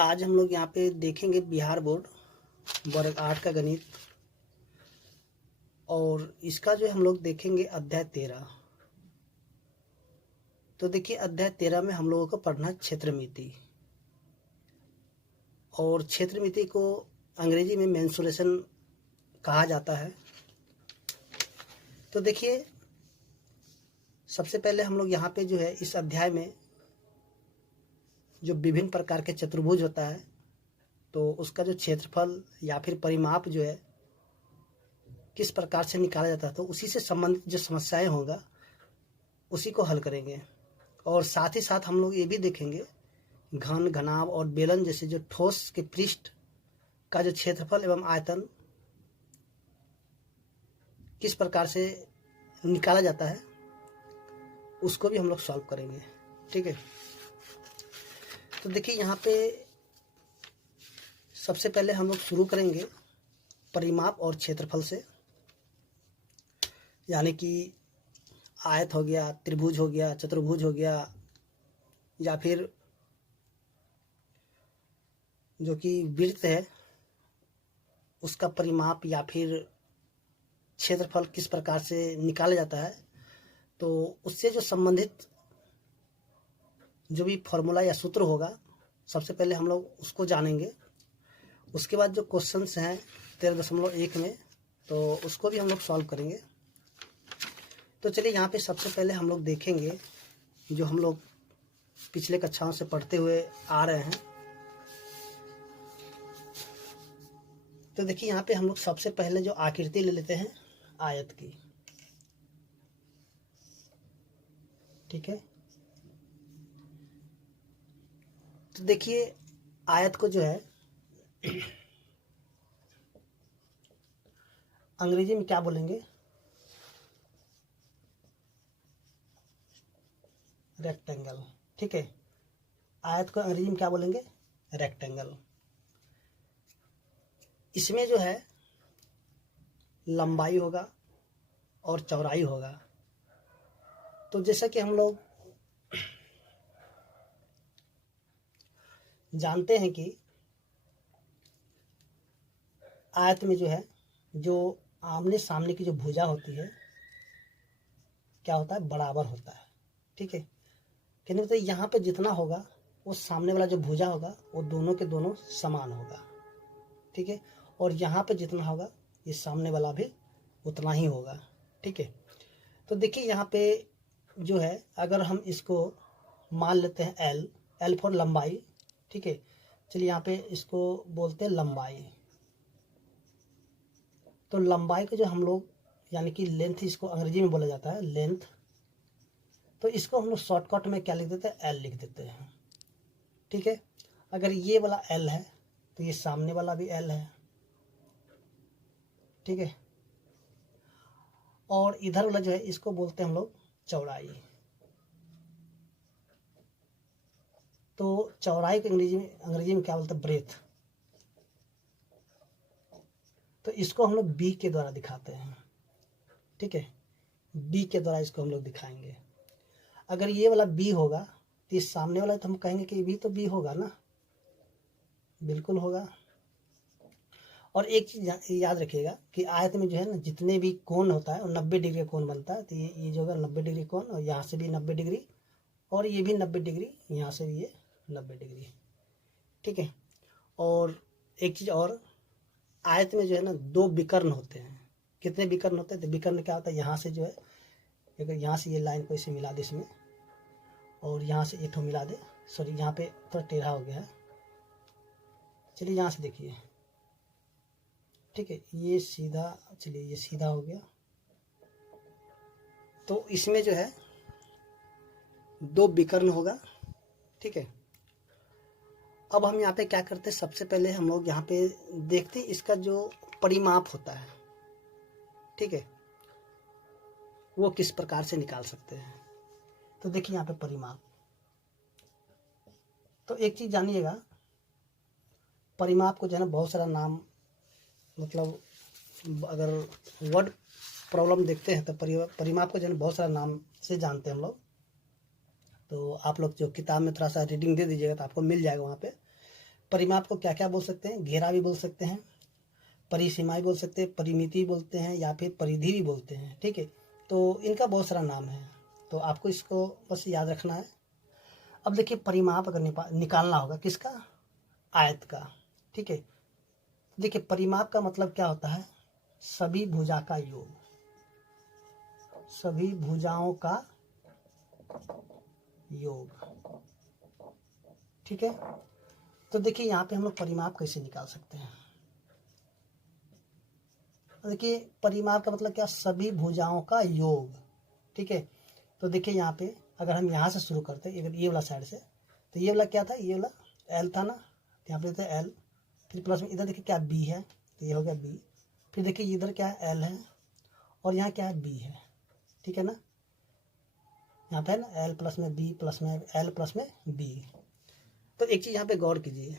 आज हम लोग यहाँ पे देखेंगे बिहार बोर्ड वर्ग 8 का गणित। और इसका जो हम लोग देखेंगे अध्याय 13। तो देखिए अध्याय 13 में हम लोगों को पढ़ना है क्षेत्रमिति। और क्षेत्रमिति को अंग्रेजी में मेंसुरेशन कहा जाता है। तो देखिए सबसे पहले हम लोग यहाँ पे जो है इस अध्याय में जो विभिन्न प्रकार के चतुर्भुज होता है तो उसका जो क्षेत्रफल या फिर परिमाप जो है किस प्रकार से निकाला जाता है, तो उसी से संबंधित जो समस्याएं होगा उसी को हल करेंगे। और साथ ही साथ हम लोग ये भी देखेंगे घन, घनाभ और बेलन जैसे जो ठोस के पृष्ठ का जो क्षेत्रफल एवं आयतन किस प्रकार से निकाला जाता है उसको भी हम लोग सॉल्व करेंगे। ठीक है, तो देखिए यहाँ पे सबसे पहले हम लोग शुरू करेंगे परिमाप और क्षेत्रफल से, यानी कि आयत हो गया, त्रिभुज हो गया, चतुर्भुज हो गया, या फिर जो कि वृत्त है उसका परिमाप या फिर क्षेत्रफल किस प्रकार से निकाला जाता है। तो उससे जो संबंधित जो भी फॉर्मूला या सूत्र होगा सबसे पहले हम लोग उसको जानेंगे। उसके बाद जो क्वेश्चंस हैं 13.1 में तो उसको भी हम लोग सॉल्व करेंगे। तो चलिए यहाँ पे सबसे पहले हम लोग देखेंगे जो हम लोग पिछले कक्षाओं से पढ़ते हुए आ रहे हैं। तो देखिए यहाँ पे हम लोग सबसे पहले जो आकृति ले लेते हैं आयत की। ठीक है, तो देखिए आयत को जो है अंग्रेजी में क्या बोलेंगे, रेक्टेंगल। ठीक है, आयत को अंग्रेजी में क्या बोलेंगे, रेक्टेंगल। इसमें जो है लंबाई होगा और चौड़ाई होगा। तो जैसा कि हम लोग जानते हैं कि आयत में जो है जो आमने सामने की जो भुजा होती है क्या होता है, बराबर होता है। ठीक है, कहने मतलब यहाँ पे जितना होगा वो सामने वाला जो भुजा होगा वो दोनों के दोनों समान होगा। ठीक है, और यहाँ पे जितना होगा ये सामने वाला भी उतना ही होगा। ठीक है, तो देखिए यहाँ पे जो है अगर हम इसको मान लेते हैं एल, एल फॉर लंबाई। ठीक है, चलिए यहाँ पे इसको बोलते हैं लंबाई। तो लंबाई को जो हम लोग यानी कि लेंथ, इसको अंग्रेजी में बोला जाता है लेंथ। तो इसको हम लोग शॉर्टकट में क्या लिख देते हैं, एल लिख देते हैं। ठीक है, अगर ये वाला एल है तो ये सामने वाला भी एल है। ठीक है, और इधर वाला जो है इसको बोलते हैं हम लोग चौड़ाई। तो चौड़ाई को अंग्रेजी में क्या बोलते हैं, ब्रेथ। तो इसको हम लोग बी के द्वारा दिखाते हैं। ठीक है, बी के द्वारा इसको हम लोग दिखाएंगे। अगर ये वाला बी होगा तो ये सामने वाला तो हम कहेंगे कि भी तो बी होगा ना, बिल्कुल होगा। और एक चीज याद रखिएगा कि आयत में जो है ना जितने भी कोण होता है वो 90 डिग्री कोण बनता है। तो ये जो होगा 90 डिग्री कोण, और यहाँ से भी 90 डिग्री, और ये भी 90 डिग्री, यहाँ से भी ये 90 डिग्री। ठीक है, और एक चीज़ और, आयत में जो है ना दो विकर्ण होते हैं। कितने विकर्ण होते हैं, तो विकर्ण क्या होता है, यहाँ से जो है अगर यहाँ से ये लाइन को इसे मिला दे इसमें, और यहाँ से एक मिला दे, सॉरी यहाँ पे थोड़ा टेढ़ा हो गया है। चलिए यहाँ से देखिए। ठीक है, ये सीधा, चलिए ये सीधा हो गया। तो इसमें जो है दो विकर्ण होगा। ठीक है, अब हम यहाँ पे क्या करते हैं, सबसे पहले हम लोग यहाँ पे देखते हैं इसका जो परिमाप होता है। ठीक है, वो किस प्रकार से निकाल सकते हैं। तो देखिए यहाँ पे परिमाप, तो एक चीज जानिएगा, परिमाप को जो है ना बहुत सारा नाम, मतलब अगर वर्ड प्रॉब्लम देखते हैं तो परिमाप को जो है बहुत सारा नाम से जानते हैं हम लोग। तो आप लोग जो किताब में थोड़ा सा रीडिंग दे दीजिएगा तो आपको मिल जाएगा वहाँ पे। परिमाप को क्या क्या बोल सकते हैं? घेरा भी बोल सकते हैं, परिसीमाएं बोल सकते हैं, परिमिति बोलते हैं, या फिर परिधि भी बोलते हैं। ठीक है, तो इनका बहुत सारा नाम है, तो आपको इसको बस याद रखना है। अब देखिए परिमाप अगर निकालना होगा किसका? आयत का। ठीक है, देखिए परिमाप का मतलब क्या होता है? सभी भुजा का योग, सभी भुजाओं का योग। ठीक है, तो देखिए यहाँ पे हम लोग परिमाप कैसे निकाल सकते हैं? देखिए परिमाप का मतलब क्या? सभी भुजाओं का योग। ठीक है, तो देखिए यहाँ पे अगर हम यहाँ से शुरू करते हैं, अगर ये वाला साइड से, तो ये वाला क्या था? ये वाला एल था ना, यहाँ पे लेते हैं एल, फिर प्लस में इधर देखिए क्या बी है, तो ये हो गया बी, फिर देखिए इधर क्या है? एल है, और यहाँ क्या है? बी है। ठीक है ना, यहाँ पे है ना एल प्लस में बी प्लस में एल प्लस में बी। तो एक चीज़ यहाँ पे गौर कीजिए,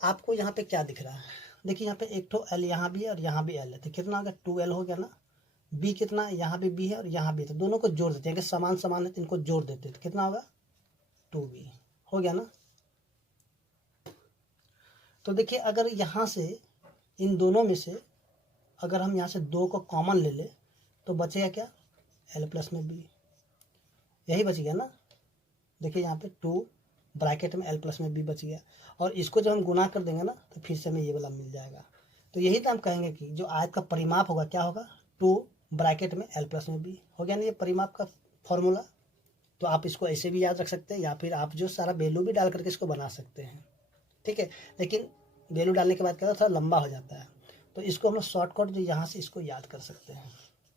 आपको यहाँ पे क्या दिख रहा है? देखिए यहाँ पे एक तो एल यहाँ भी है और यहाँ भी एल है, तो कितना हो गया? 2L हो गया ना। बी कितना है? यहाँ भी बी है और यहाँ भी है, तो दोनों को जोड़ देते हैं, अगर समान समान है तो इनको जोड़ देते हैं, तो कितना होगा? 2B हो गया ना। तो देखिए अगर यहाँ से इन दोनों में से अगर हम यहाँ से 2 को कॉमन ले ले तो बचेगा क्या? L प्लस में बी, यही बच गया ना। देखिए यहाँ पे 2 ब्रैकेट में L प्लस में बी बच गया, और इसको जब हम गुना कर देंगे ना तो फिर से हमें ये वाला मिल जाएगा। तो यही तो हम कहेंगे कि जो आयत का परिमाप होगा क्या होगा? 2 ब्रैकेट में L प्लस में बी हो गया ना, ये परिमाप का फॉर्मूला। तो आप इसको ऐसे भी याद रख सकते हैं, या फिर आप जो सारा वैल्यू भी डाल करके इसको बना सकते हैं। ठीक है, लेकिन वैल्यू डालने के बाद क्या होता है? थोड़ा लंबा हो जाता है, तो इसको हम लोग शॉर्टकट जो यहाँ से इसको याद कर सकते हैं।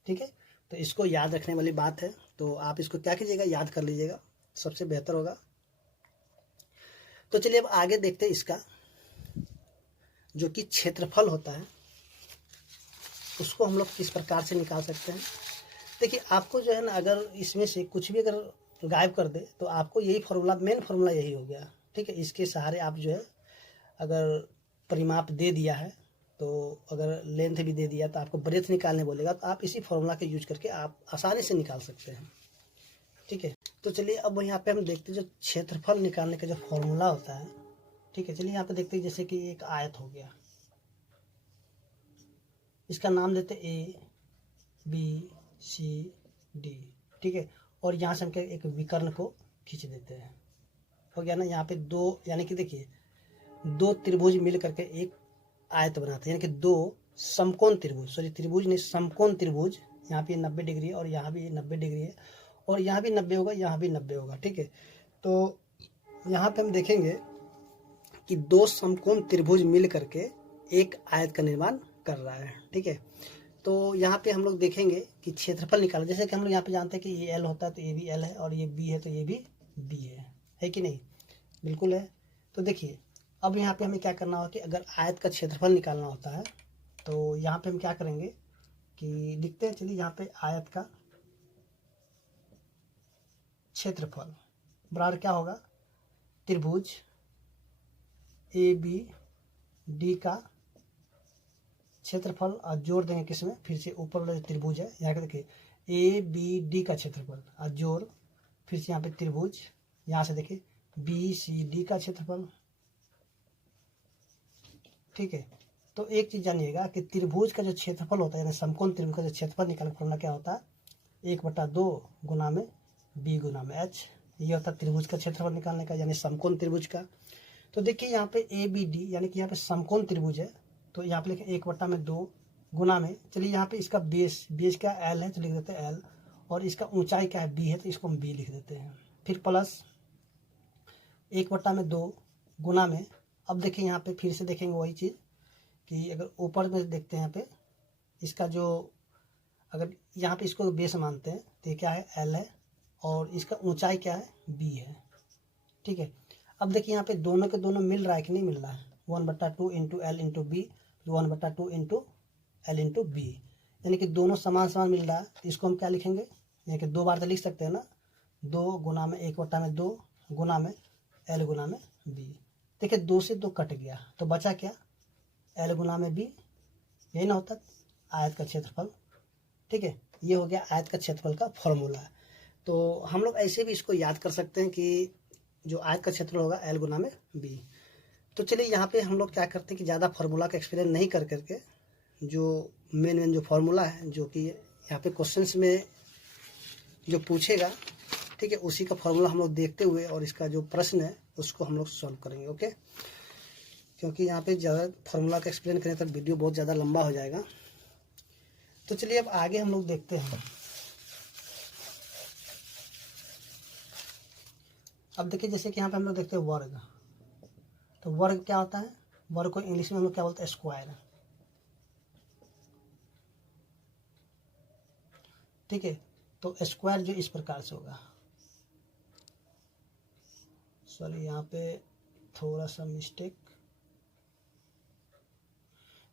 ठीक है, तो इसको याद रखने वाली बात है, तो आप इसको क्या कीजिएगा? याद कर लीजिएगा, सबसे बेहतर होगा। तो चलिए अब आगे देखते हैं इसका जो कि क्षेत्रफल होता है, उसको हम लोग किस प्रकार से निकाल सकते हैं। देखिए आपको जो है ना, अगर इसमें से कुछ भी अगर गायब कर दे तो आपको यही फॉर्मूला, मेन फॉर्मूला यही हो गया। ठीक है, इसके सहारे आप जो है अगर परिमाप दे दिया है, तो अगर लेंथ भी दे दिया तो आपको ब्रेथ निकालने बोलेगा, तो आप इसी फॉर्मूला के यूज करके आप आसानी से निकाल सकते हैं। ठीक है, तो चलिए अब यहाँ पे हम देखते हैं जो क्षेत्रफल निकालने का जो फॉर्मूला होता है। ठीक है, चलिए यहाँ पे देखते हैं, जैसे कि एक आयत हो गया, इसका नाम देते ABCD। ठीक है, और यहाँ से हम क्या एक विकर्ण को खींच देते हैं, हो गया ना। यहाँ पे 2, यानी कि देखिए 2 त्रिभुज मिल करके एक आयत बनाते हैं, यानी कि 2 समकोण त्रिभुज, सॉरी त्रिभुज नहीं, समकोण त्रिभुज। यहाँ पे 90 डिग्री है और यहाँ भी 90 डिग्री है, और यहाँ भी 90 होगा, यहाँ भी 90 होगा। ठीक है, तो यहाँ पे हम देखेंगे कि 2 समकोण त्रिभुज मिल करके एक आयत का निर्माण कर रहा है। ठीक है, तो यहाँ पे हम लोग देखेंगे कि क्षेत्रफल निकाला, जैसे कि हम लोग यहाँ पे जानते हैं कि ये L होता है तो ये भी L है, और ये B है तो ये भी B है कि नहीं? बिल्कुल है। तो देखिए अब यहाँ पे हमें क्या करना होगा कि अगर आयत का क्षेत्रफल निकालना होता है तो यहाँ पे हम क्या करेंगे कि लिखते हैं, चलिए यहाँ पे आयत का क्षेत्रफल बराबर क्या होगा? त्रिभुज ABD का क्षेत्रफल, और जोड़ देंगे किसमें? फिर से ऊपर वाला त्रिभुज है, यहाँ पे देखिए ABD का क्षेत्रफल और जोड़, फिर से यहाँ पे त्रिभुज, यहाँ से देखिए BCD का क्षेत्रफल। ठीक है, तो एक चीज जानिएगा कि त्रिभुज का जो क्षेत्रफल होता है, यानी समकोण त्रिभुज का जो क्षेत्रफल निकालने का फॉर्मूला क्या होता है? 1/2 गुना में B गुना में H, ये होता है त्रिभुज का क्षेत्रफल निकालने का, यानी समकोण त्रिभुज का। तो देखिए यहाँ पे ABD यानी कि यहाँ पे समकोण त्रिभुज है, तो यहाँ पे लिखे 1/2 गुना में, चलिए यहाँ पे इसका बेस का L है तो लिख देते हैं L, और इसका ऊंचाई क्या है? B है, तो इसको हम B लिख देते हैं, फिर प्लस 1/2 गुना में। अब देखिए यहाँ पे फिर से देखेंगे वही चीज़ कि अगर ऊपर में देखते हैं यहाँ पे इसका जो, अगर यहाँ पे इसको बेस मानते हैं तो ये क्या है? L है, और इसका ऊंचाई क्या है? B है। ठीक है, अब देखिए यहाँ पे दोनों के दोनों मिल रहा है कि नहीं मिल रहा है? 1/2 into L into B, 1/2 into L into B, यानी कि दोनों समान समान मिल रहा है। इसको हम क्या लिखेंगे? यानी कि 2 बार तो लिख सकते हैं ना, 2 गुना में 1/2 गुना में L गुना में B। देखिए 2 से 2 कट गया, तो बचा क्या? L गुना में B, यही ना होता आयत का क्षेत्रफल। ठीक है, ये हो गया आयत का क्षेत्रफल का फॉर्मूला। तो हम लोग ऐसे भी इसको याद कर सकते हैं कि जो आयत का क्षेत्रफल होगा L गुना में B। तो चलिए यहाँ पे हम लोग क्या करते हैं कि ज़्यादा फार्मूला का एक्सप्लेन नहीं कर करके जो मेन जो फार्मूला है जो कि यहाँ पे क्वेश्चंस में जो पूछेगा, ठीक है, उसी का फार्मूला हम लोग देखते हुए और इसका जो प्रश्न है उसको हम लोग सॉल्व करेंगे। ओके, क्योंकि यहाँ पे ज़्यादा फार्मूला का एक्सप्लेन करें तो वीडियो बहुत ज़्यादा लंबा हो जाएगा। तो चलिए अब आगे हम लोग देखते हैं। अब देखिए जैसे कि यहाँ पे हम लोग देखते हैं वर्ग। तो वर्ग क्या होता है? वर्ग को इंग्लिश में हम लोग क्या बोलते हैं? स्क्वायर। ठीक है, तो स्क्वायर जो इस प्रकार से होगा, सॉरी यहाँ पे थोड़ा सा मिस्टेक।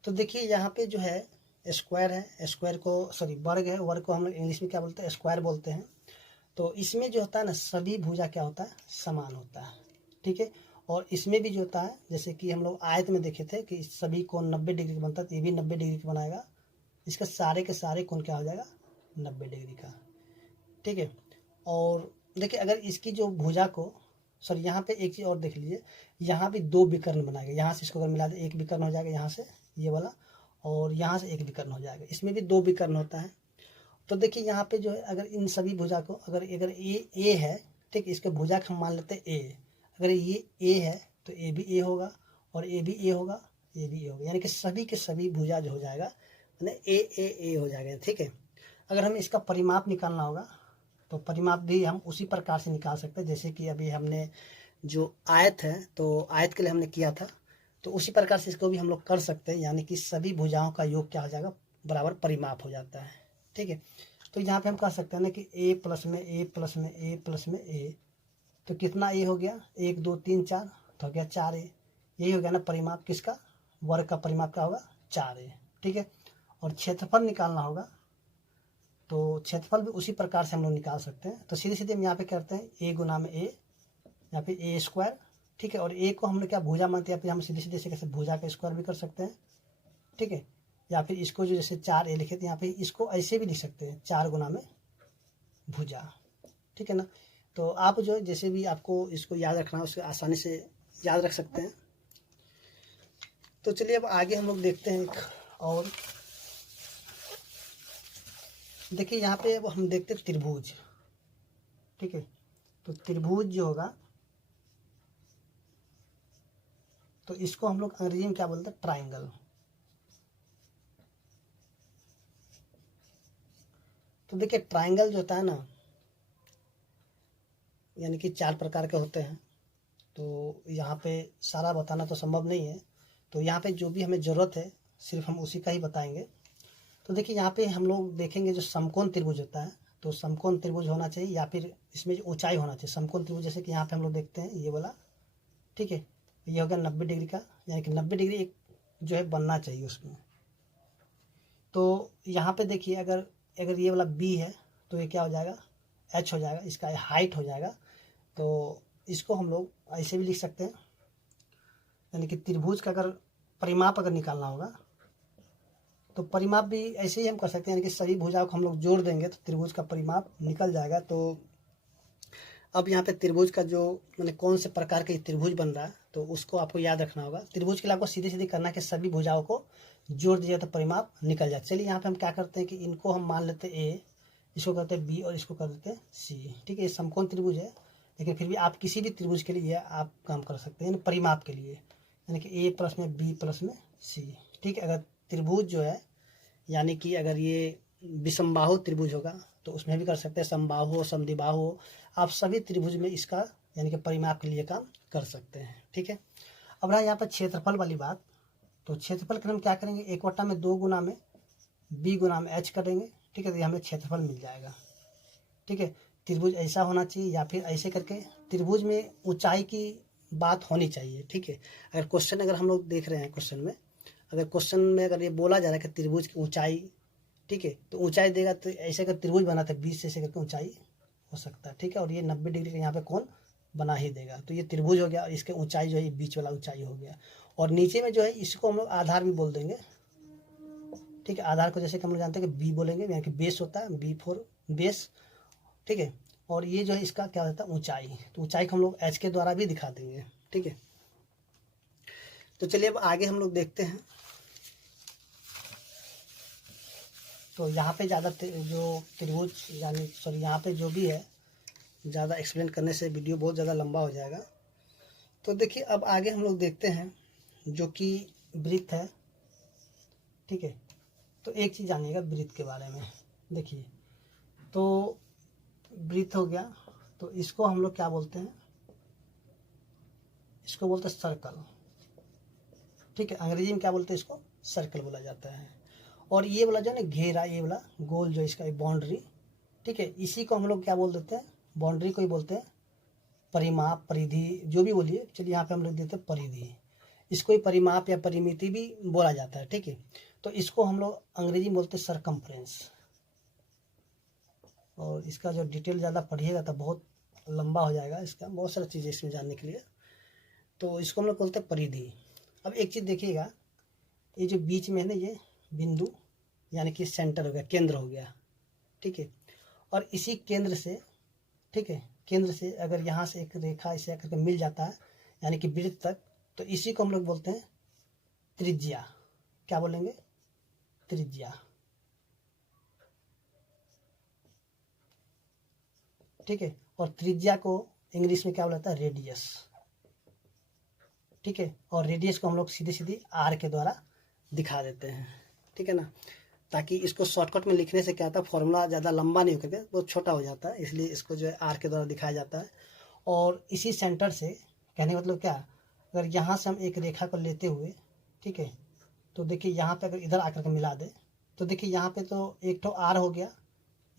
तो देखिए यहाँ पे जो है स्क्वायर है, स्क्वायर को सॉरी वर्ग है, वर्ग को हम लोग इंग्लिश में क्या बोलते हैं? स्क्वायर बोलते हैं। तो इसमें जो होता है ना सभी भुजा क्या होता है? समान होता है। ठीक है, और इसमें भी जो होता है जैसे कि हम लोग आयत में देखे थे कि सभी कोण 90 डिग्री का बनता है, तो ये भी 90 डिग्री का बनाएगा। इसका सारे के सारे कोण क्या हो जाएगा? 90 डिग्री का। ठीक है, और देखिए अगर इसकी जो भुजा को सॉरी यहाँ पे एक चीज़ और देख लीजिए, यहाँ भी दो विकर्ण बनाएगा। यहाँ से इसको अगर मिला दे एक विकर्ण हो जाएगा यहाँ से ये वाला, और यहाँ से एक विकर्ण हो जाएगा। इसमें भी दो विकर्ण होता है। तो देखिए यहाँ पे जो है अगर इन सभी भुजा को अगर ए है, ठीक, इसके भुजा का हम मान लेते हैं ए। अगर ये ए है तो ए भी ए होगा, और ए भी ए होगा, ए भी ए होगा, यानी कि सभी के सभी भुजा जो हो जाएगा यानी ए हो जाएगा। ठीक है, अगर हमें इसका परिमाप निकालना होगा तो परिमाप भी हम उसी प्रकार से निकाल सकते हैं जैसे कि अभी हमने जो आयत है तो आयत के लिए हमने किया था, तो उसी प्रकार से इसको भी हम लोग कर सकते हैं, यानी कि सभी भुजाओं का योग क्या हो जाएगा? बराबर परिमाप हो जाता है। ठीक है, तो यहाँ पे हम कह सकते हैं ना कि ए प्लस में ए प्लस में ए प्लस में ए, तो कितना ए हो गया? 1 2 3 4, तो हो गया 4 ए। यही हो गया ना परिमाप किसका? वर्ग का परिमाप क्या होगा? 4 ए। ठीक है, और क्षेत्रफल निकालना होगा तो क्षेत्रफल भी उसी प्रकार से हम लोग निकाल सकते हैं। तो सीधे सीधे हम यहाँ पे करते हैं ए गुना में ए, यहाँ पे ए स्क्वायर। ठीक है, और ए को हमने क्या भुजा मानते हैं, या फिर हम सीधे सीधे से कैसे भुजा का स्क्वायर भी कर सकते हैं। ठीक है, या फिर इसको जो जैसे 4 ए लिखे थे यहाँ पे इसको ऐसे भी लिख सकते हैं 4 गुना में भुजा। ठीक है ना, तो आप जो जैसे भी आपको इसको याद रखना है उसको आसानी से याद रख सकते हैं। तो चलिए अब आगे हम लोग देखते हैं एक और। देखिए यहाँ पे अब हम देखते हैं त्रिभुज। ठीक है, तो त्रिभुज जो होगा तो इसको हम लोग अंग्रेजी में क्या बोलते हैं? ट्राइंगल। तो देखिए ट्राइंगल जो होता है ना यानी कि 4 प्रकार के होते हैं। तो यहाँ पे सारा बताना तो संभव नहीं है, तो यहाँ पे जो भी हमें ज़रूरत है सिर्फ हम उसी का ही बताएंगे। तो देखिए यहाँ पे हम लोग देखेंगे जो समकोण त्रिभुज होता है, तो समकोण त्रिभुज होना चाहिए या फिर इसमें जो ऊंचाई होना चाहिए समकोण त्रिभुज, जैसे कि यहाँ पे हम लोग देखते हैं ये वाला। ठीक है, ये हो गया 90 डिग्री का, यानी कि 90 डिग्री एक जो है बनना चाहिए उसमें। तो यहाँ पे देखिए अगर अगर ये वाला बी है तो ये क्या हो जाएगा? एच हो जाएगा, इसका हाइट हो जाएगा। तो इसको हम लोग ऐसे भी लिख सकते हैं, यानी कि त्रिभुज का अगर परिमाप अगर निकालना होगा तो परिमाप भी ऐसे ही हम कर सकते हैं, यानी कि सभी भुजाओं को हम लोग जोड़ देंगे तो त्रिभुज का परिमाप निकल जाएगा। तो अब यहाँ पे त्रिभुज का जो मैंने कौन से प्रकार के त्रिभुज बन रहा है तो उसको आपको याद रखना होगा। त्रिभुज के लिए आपको सीधे सीधे करना है कि सभी भुजाओं को जोड़ दीजिए तो परिमाप निकल जाए। चलिए यहाँ पे हम क्या करते हैं कि इनको हम मान लेते हैं ए, इसको करते हैं बी और इसको कर देते हैं सी। ठीक है, ये समकोण त्रिभुज है, लेकिन फिर भी आप किसी भी त्रिभुज के लिए आप काम कर सकते हैं परिमाप के लिए, यानी कि ए प्लस में बी प्लस में सी। ठीक है, अगर त्रिभुज जो है यानी कि अगर ये विषमबाहु त्रिभुज होगा तो उसमें भी कर सकते हैं, समबाहु समद्विबाहु, आप सभी त्रिभुज में इसका यानी कि परिमाप के लिए काम कर सकते हैं। ठीक है, अब रहा यहाँ पर क्षेत्रफल वाली बात। तो क्षेत्रफल के हम क्या करेंगे? 1/2 गुना में बी गुना में एच करेंगे। ठीक है, तो ये हमें क्षेत्रफल मिल जाएगा। ठीक है, त्रिभुज ऐसा होना चाहिए या फिर ऐसे करके त्रिभुज में ऊंचाई की बात होनी चाहिए। ठीक है, अगर क्वेश्चन अगर हम लोग देख रहे हैं क्वेश्चन में, अगर क्वेश्चन में अगर ये बोला जा रहा है कि त्रिभुज की ऊंचाई, ठीक है, तो ऊंचाई देगा तो ऐसे अगर त्रिभुज बना था 20 से ऐसे करके ऊंचाई हो सकता है। ठीक है, और ये 90 डिग्री का यहाँ पे कोण बना ही देगा, तो ये त्रिभुज हो गया और इसके ऊंचाई जो है बीच वाला ऊंचाई हो गया। और नीचे में जो है इसको हम लोग आधार भी बोल देंगे। ठीक है, आधार को जैसे कि हम लोग जानते हैं कि बी बोलेंगे, यानी कि बेस होता है, B4 बेस। ठीक है, और ये जो है इसका क्या होता है ऊंचाई, तो ऊंचाई को हम लोग एच के द्वारा भी दिखा देंगे, ठीक है। तो चलिए अब आगे हम लोग देखते हैं। तो यहाँ पे ज़्यादा जो त्रिभुज यानी सॉरी यहाँ पे जो भी है ज़्यादा एक्सप्लेन करने से वीडियो बहुत ज़्यादा लंबा हो जाएगा। तो देखिए अब आगे हम लोग देखते हैं जो कि वृत्त है, ठीक है। तो एक चीज़ जानिएगा वृत्त के बारे में। देखिए तो वृत्त हो गया, तो इसको हम लोग क्या बोलते हैं, इसको बोलते हैं सर्कल, ठीक है। अंग्रेजी में क्या बोलते हैं, इसको सर्कल बोला जाता है। और ये वाला जो है ना घेरा, ये वाला गोल जो इसका बाउंड्री, ठीक है, इसी को हम लोग क्या बोल देते हैं, बाउंड्री को ही बोलते हैं परिमाप, परिधि, जो भी बोलिए। चलिए यहाँ पे हम लोग देते हैं परिधि, इसको ही परिमाप या परिमिति भी बोला जाता है, ठीक है। तो इसको हम लोग अंग्रेजी में बोलते हैं सरकमफ्रेंस। और इसका जो डिटेल ज़्यादा पढ़िएगा तो बहुत लंबा हो जाएगा, इसका बहुत सारी चीज़ें इसमें जानने के लिए। तो इसको हम लोग बोलते हैं परिधि। अब एक चीज़ देखिएगा, ये जो बीच में है ना ये बिंदु यानी कि सेंटर हो गया, केंद्र हो गया, ठीक है। और इसी केंद्र से, ठीक है, केंद्र से अगर यहाँ से एक रेखा इसे आकर के मिल जाता है यानी कि वृत्त तक, तो इसी को हम लोग बोलते हैं त्रिज्या। क्या बोलेंगे, त्रिज्या, ठीक है। और त्रिज्या को इंग्लिश में क्या बोला जाता है, रेडियस, ठीक है। और रेडियस को हम लोग सीधे सीधे आर के द्वारा दिखा देते हैं, ठीक है ना। ताकि इसको शॉर्टकट में लिखने से क्या होता है, फॉर्मूला ज़्यादा लंबा नहीं होकर के बहुत छोटा हो जाता है, इसलिए इसको जो है आर के द्वारा दिखाया जाता है। और इसी सेंटर से, कहने का मतलब क्या, अगर यहाँ से हम एक रेखा को लेते हुए, ठीक है, तो देखिए यहाँ पे अगर इधर आकर के मिला दे, तो देखिए यहाँ पे तो एक तो आर हो गया,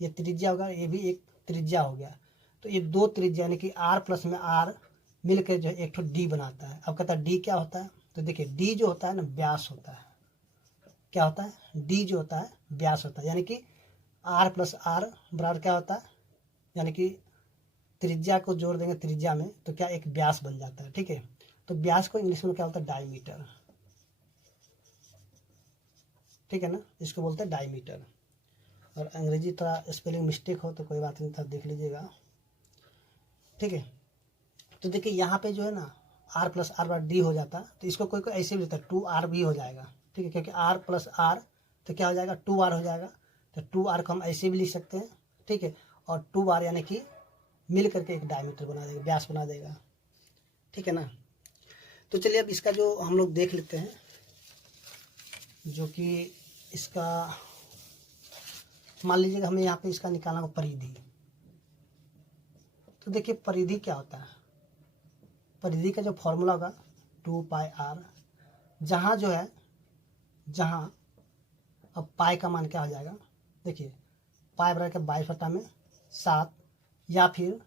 ये त्रिज्या होगा, ये भी एक त्रिज्या हो गया। तो ये दो त्रिज्या यानी कि आर प्लस में आर मिलकर जो है एक तो डी बनाता है। अब कहता है डी क्या होता है, तो देखिए डी जो होता है ना व्यास होता है। क्या होता है, डी जो होता है व्यास होता है, यानी कि आर प्लस आर बराबर क्या होता है, यानी कि त्रिज्या को जोड़ देंगे त्रिज्या में तो क्या एक व्यास बन जाता है, ठीक है। तो व्यास को इंग्लिश में क्या होता है, डायमीटर, ठीक है ना, इसको बोलते हैं डायमीटर। और अंग्रेजी थोड़ा स्पेलिंग मिस्टेक हो तो कोई बात नहीं, था देख लीजिएगा, ठीक है। तो देखिए यहाँ पे जो है ना आर प्लस आर बार डी हो जाता, तो इसको कोई कोई ऐसे भी लेता है 2r भी हो जाएगा, ठीक है, क्योंकि आर प्लस आर तो क्या हो जाएगा 2r हो जाएगा। तो 2r को हम ऐसे भी लिख सकते हैं, ठीक है। और 2r यानी कि मिल करके एक डायमीटर बना देगा, व्यास बना देगा, ठीक है ना। तो चलिए अब इसका जो हम लोग देख लेते हैं, जो कि इसका मान लीजिएगा हमें यहाँ पे इसका निकालना हो परिधि। तो देखिए परिधि क्या होता है, परिधि का जो फॉर्मूला होगा 2πr, जहाँ जो है, जहाँ अब पाई का मान क्या हो जाएगा, देखिए पाई बराबर के 22/7 या फिर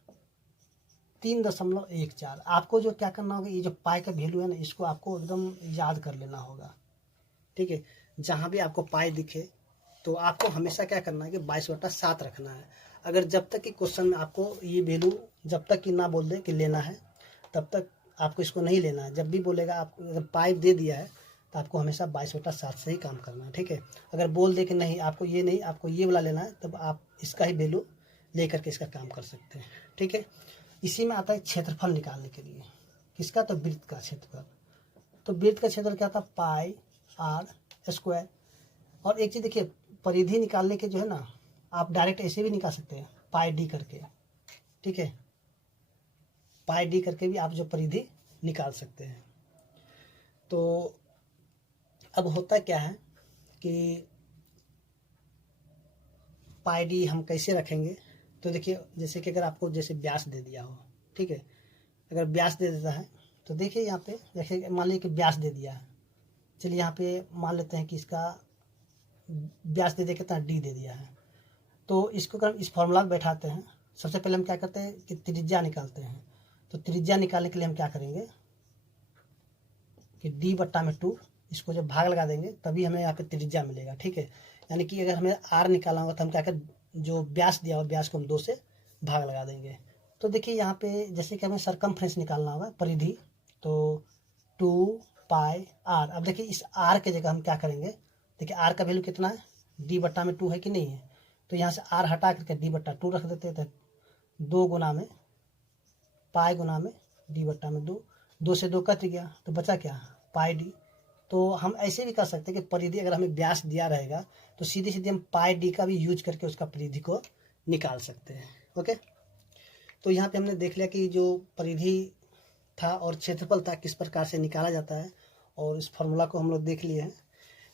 3.14। आपको जो क्या करना होगा, ये जो पाई का वैल्यू है ना, इसको आपको एकदम याद कर लेना होगा, ठीक है। जहाँ भी आपको पाई दिखे तो आपको हमेशा क्या करना है कि 22/7 रखना है। अगर जब तक कि क्वेश्चन में आपको ये वैल्यू जब तक कि ना बोल दे कि लेना है, तब तक आपको इसको नहीं लेना है। जब भी बोलेगा, आप अगर पाई दे दिया है तो आपको हमेशा 22/7 से ही काम करना है, ठीक है। अगर बोल दे कि नहीं आपको ये नहीं, आपको ये वाला लेना है, तब आप इसका ही वैल्यू ले करके इसका काम कर सकते हैं, ठीक है। इसी में आता है क्षेत्रफल निकालने के लिए, किसका, तो वृत्त का क्षेत्रफल। तो वृत्त का क्षेत्रफल क्या था, पाई आर स्क्वायर। और एक चीज़ देखिए, परिधि निकालने के जो है ना, आप डायरेक्ट ऐसे भी निकाल सकते हैं पाई डी करके, ठीक है, पाई डी करके भी आप जो परिधि निकाल सकते हैं। तो अब होता क्या है कि पाई डी हम कैसे रखेंगे, तो देखिए जैसे कि अगर आपको जैसे व्यास दे दिया हो, ठीक है, अगर व्यास दे देता है तो देखिए यहाँ पे, जैसे मान लीजिए कि व्यास दे दिया है, चलिए यहाँ पे मान लेते हैं कि इसका व्यास दे कितना डी दे दिया है। तो इसको अगर इस फॉर्मूला में बैठाते हैं, सबसे पहले हम क्या करते हैं कि त्रिज्या निकालते हैं। तो त्रिज्या निकालने के लिए हम क्या करेंगे कि d/2, इसको जब भाग लगा देंगे तभी हमें यहाँ पे त्रिज्या मिलेगा, ठीक है। यानी कि अगर हमें r निकालना होगा तो हम क्या कर, जो व्यास दिया हो व्यास को हम 2 से भाग लगा देंगे। तो देखिए यहाँ पे जैसे कि हमें सरकमफ्रेंस निकालना होगा, परिधि, तो 2πr। अब देखिए इस r के जगह हम क्या करेंगे, देखिए r का वैल्यू कितना है, d/2 है कि नहीं है। तो यहाँ से r हटा करके d/2 रख देते हैं, 2 गुना में पाई गुना में डी बट्टा में 2, 2 से 2 कट गया तो बचा क्या, पाई डी। तो हम ऐसे भी कर सकते हैं कि परिधि अगर हमें व्यास दिया रहेगा तो सीधे सीधे हम पाई डी का भी यूज करके उसका परिधि को निकाल सकते हैं। ओके, तो यहाँ पे हमने देख लिया कि जो परिधि था और क्षेत्रफल था किस प्रकार से निकाला जाता है, और इस फॉर्मूला को हम लोग देख लिए हैं।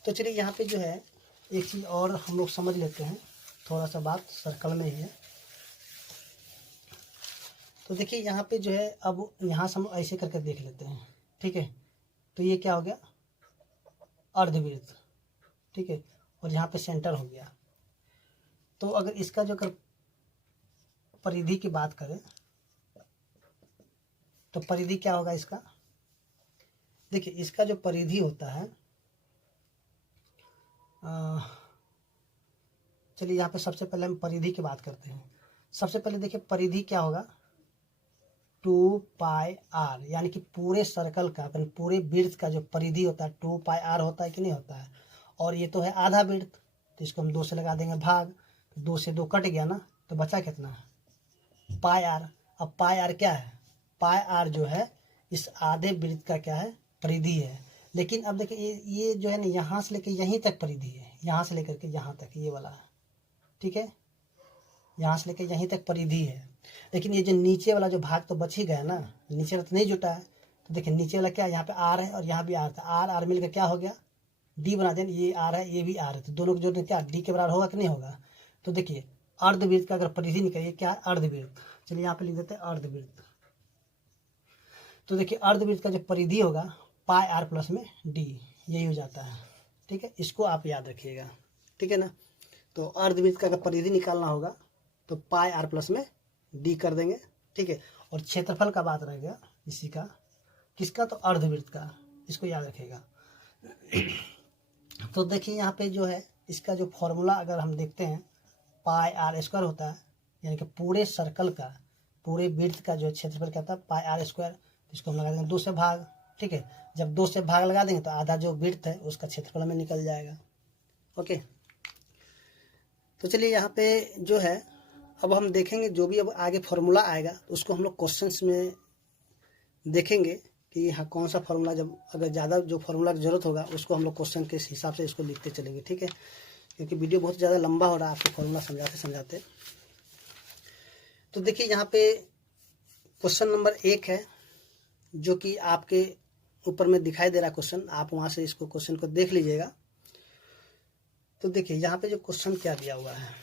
तो चलिए यहाँ पे जो है एक चीज़ और हम लोग समझ लेते हैं, थोड़ा सा बात सर्कल में ही है। तो देखिए यहाँ पे जो है, अब यहाँ से हम ऐसे करके देख लेते हैं, ठीक है। तो ये क्या हो गया, अर्धवृत्त, ठीक है, और यहाँ पे सेंटर हो गया। तो अगर इसका जो अगर परिधि की बात करें तो परिधि क्या होगा इसका, देखिए इसका जो परिधि होता है, चलिए यहाँ पे सबसे पहले हम परिधि की बात करते हैं। सबसे पहले देखिए परिधि क्या होगा, 2 पाई आर, यानी कि पूरे सर्कल का, पूरे वृत्त का जो परिधि होता है 2 पाई आर होता है कि नहीं होता है। और ये तो है आधा वृत्त, तो इसको हम 2 से लगा देंगे भाग, 2 से 2 कट गया ना, तो बचा कितना, पाई आर। अब पाई आर क्या है, पाई आर जो है इस आधे वृत्त का क्या है, परिधि है। लेकिन अब देखिए ये जो है ना, यहाँ से लेकर यहीं तक परिधि है, यहाँ से लेकर के यहाँ तक, ये वाला, ठीक है, यहाँ से लेकर यहीं तक परिधि है। लेकिन ये जो नीचे वाला जो भाग तो बच ही गया ना, नीचे वाला तो नहीं जुटा है। तो देखिए नीचे वाला क्या, यहाँ पे आर है और यहाँ भी आर था, आर आर मिलकर क्या हो गया, डी बना दिया। ये आर है, ये भी आर है, तो दोनों को जोड़ने क्या डी के बराबर होगा कि नहीं होगा। तो देखिए अर्धवृत्त का अगर परिधि निकलिए क्या है, अर्धवृत्त। चलिए यहाँ पे लिख देते हैं अर्धवृत्त। तो देखिए अर्धवृत्त का जो परिधि होगा पाई आर प्लस में डी, यही हो जाता है, ठीक है। इसको आप याद रखिएगा, ठीक है ना। तो अर्धवृत्त का अगर परिधि निकालना होगा तो पाई आर प्लस में डी कर देंगे, ठीक है। और क्षेत्रफल का बात रहेगा इसी का, किसका, तो अर्धवृत्त का, इसको याद रखिएगा। तो देखिए यहाँ पे जो है इसका जो फॉर्मूला अगर हम देखते हैं, पाई आर स्क्वायर होता है, यानी कि पूरे सर्कल का, पूरे वृत्त का जो क्षेत्रफल क्या होता है, पाई आर स्क्वायर। इसको हम लगा देंगे 2 से भाग, ठीक है। जब 2 से भाग लगा देंगे तो आधा जो वृत्त है उसका क्षेत्रफल में निकल जाएगा। ओके, तो चलिए यहाँ पे जो है अब हम देखेंगे, जो भी अब आगे फॉर्मूला आएगा उसको हम लोग क्वेश्चंस में देखेंगे कि हाँ कौन सा फॉर्मूला, जब अगर ज़्यादा जो फॉर्मूला की जरूरत होगा उसको हम लोग क्वेश्चन के हिसाब से इसको लिखते चलेंगे, ठीक है। क्योंकि वीडियो बहुत ज़्यादा लंबा हो रहा है आपको फॉर्मूला समझाते समझाते। तो देखिए यहाँ पे क्वेश्चन नंबर 1 है, जो कि आपके ऊपर में दिखाई दे रहा क्वेश्चन, आप वहाँ से इसको क्वेश्चन को देख लीजिएगा। तो देखिए यहाँ पे जो क्वेश्चन क्या दिया हुआ है,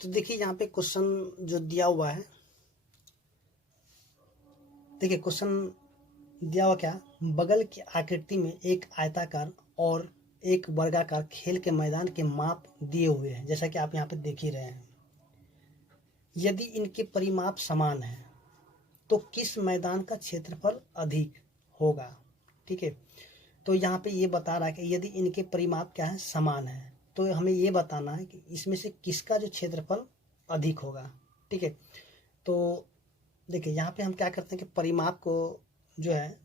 तो देखिए यहाँ पे क्वेश्चन जो दिया हुआ है, देखिए क्वेश्चन दिया हुआ क्या, बगल की आकृति में एक आयताकार और एक वर्गाकार खेल के मैदान के माप दिए हुए हैं, जैसा कि आप यहाँ पे देख ही रहे हैं। यदि इनके परिमाप समान हैं तो किस मैदान का क्षेत्रफल अधिक होगा, ठीक है। तो यहाँ पे ये बता रहा है कि यदि इनके परिमाप क्या है, समान है, तो हमें ये बताना है कि इसमें से किसका जो क्षेत्रफल अधिक होगा, ठीक है। तो देखिए यहाँ पे हम क्या करते हैं कि परिमाप को जो है,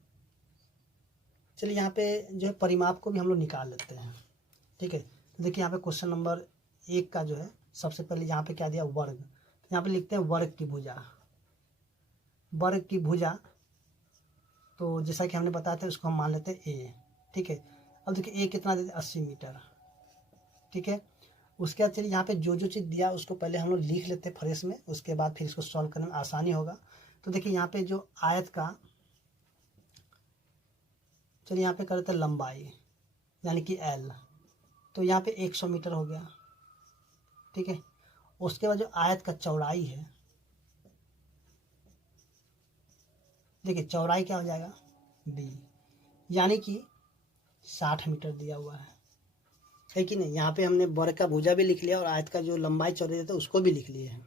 चलिए यहाँ पे जो है परिमाप को भी हम लोग निकाल लेते हैं, ठीक है। तो देखिए यहाँ पे क्वेश्चन नंबर 1 का जो है, सबसे पहले यहाँ पे क्या दिया, वर्ग। तो यहाँ पे लिखते हैं वर्ग की भुजा, वर्ग की भुजा। तो जैसा कि हमने बताया था उसको हम मान लेते हैं ए, ठीक है। अब देखिए ए कितना देते, 80 मीटर, ठीक है। उसके बाद चलिए यहाँ पे जो जो चीज़ दिया उसको पहले हम लोग लिख लेते हैं फ्रेश में, उसके बाद फिर इसको सॉल्व करने में आसानी होगा। तो देखिए यहाँ पे जो आयत का, चलिए यहाँ पे कर देते हैं लंबाई, यानी कि एल, तो यहाँ पे 100 मीटर हो गया, ठीक है। उसके बाद जो आयत का चौड़ाई है, देखिए चौड़ाई क्या हो जाएगा, बी, यानी कि 60 मीटर दिया हुआ है कि नहीं। यहाँ पे हमने वर्ग का भुजा भी लिख लिया और आयत का जो लंबाई चौड़ाई देता है उसको भी लिख लिए हैं।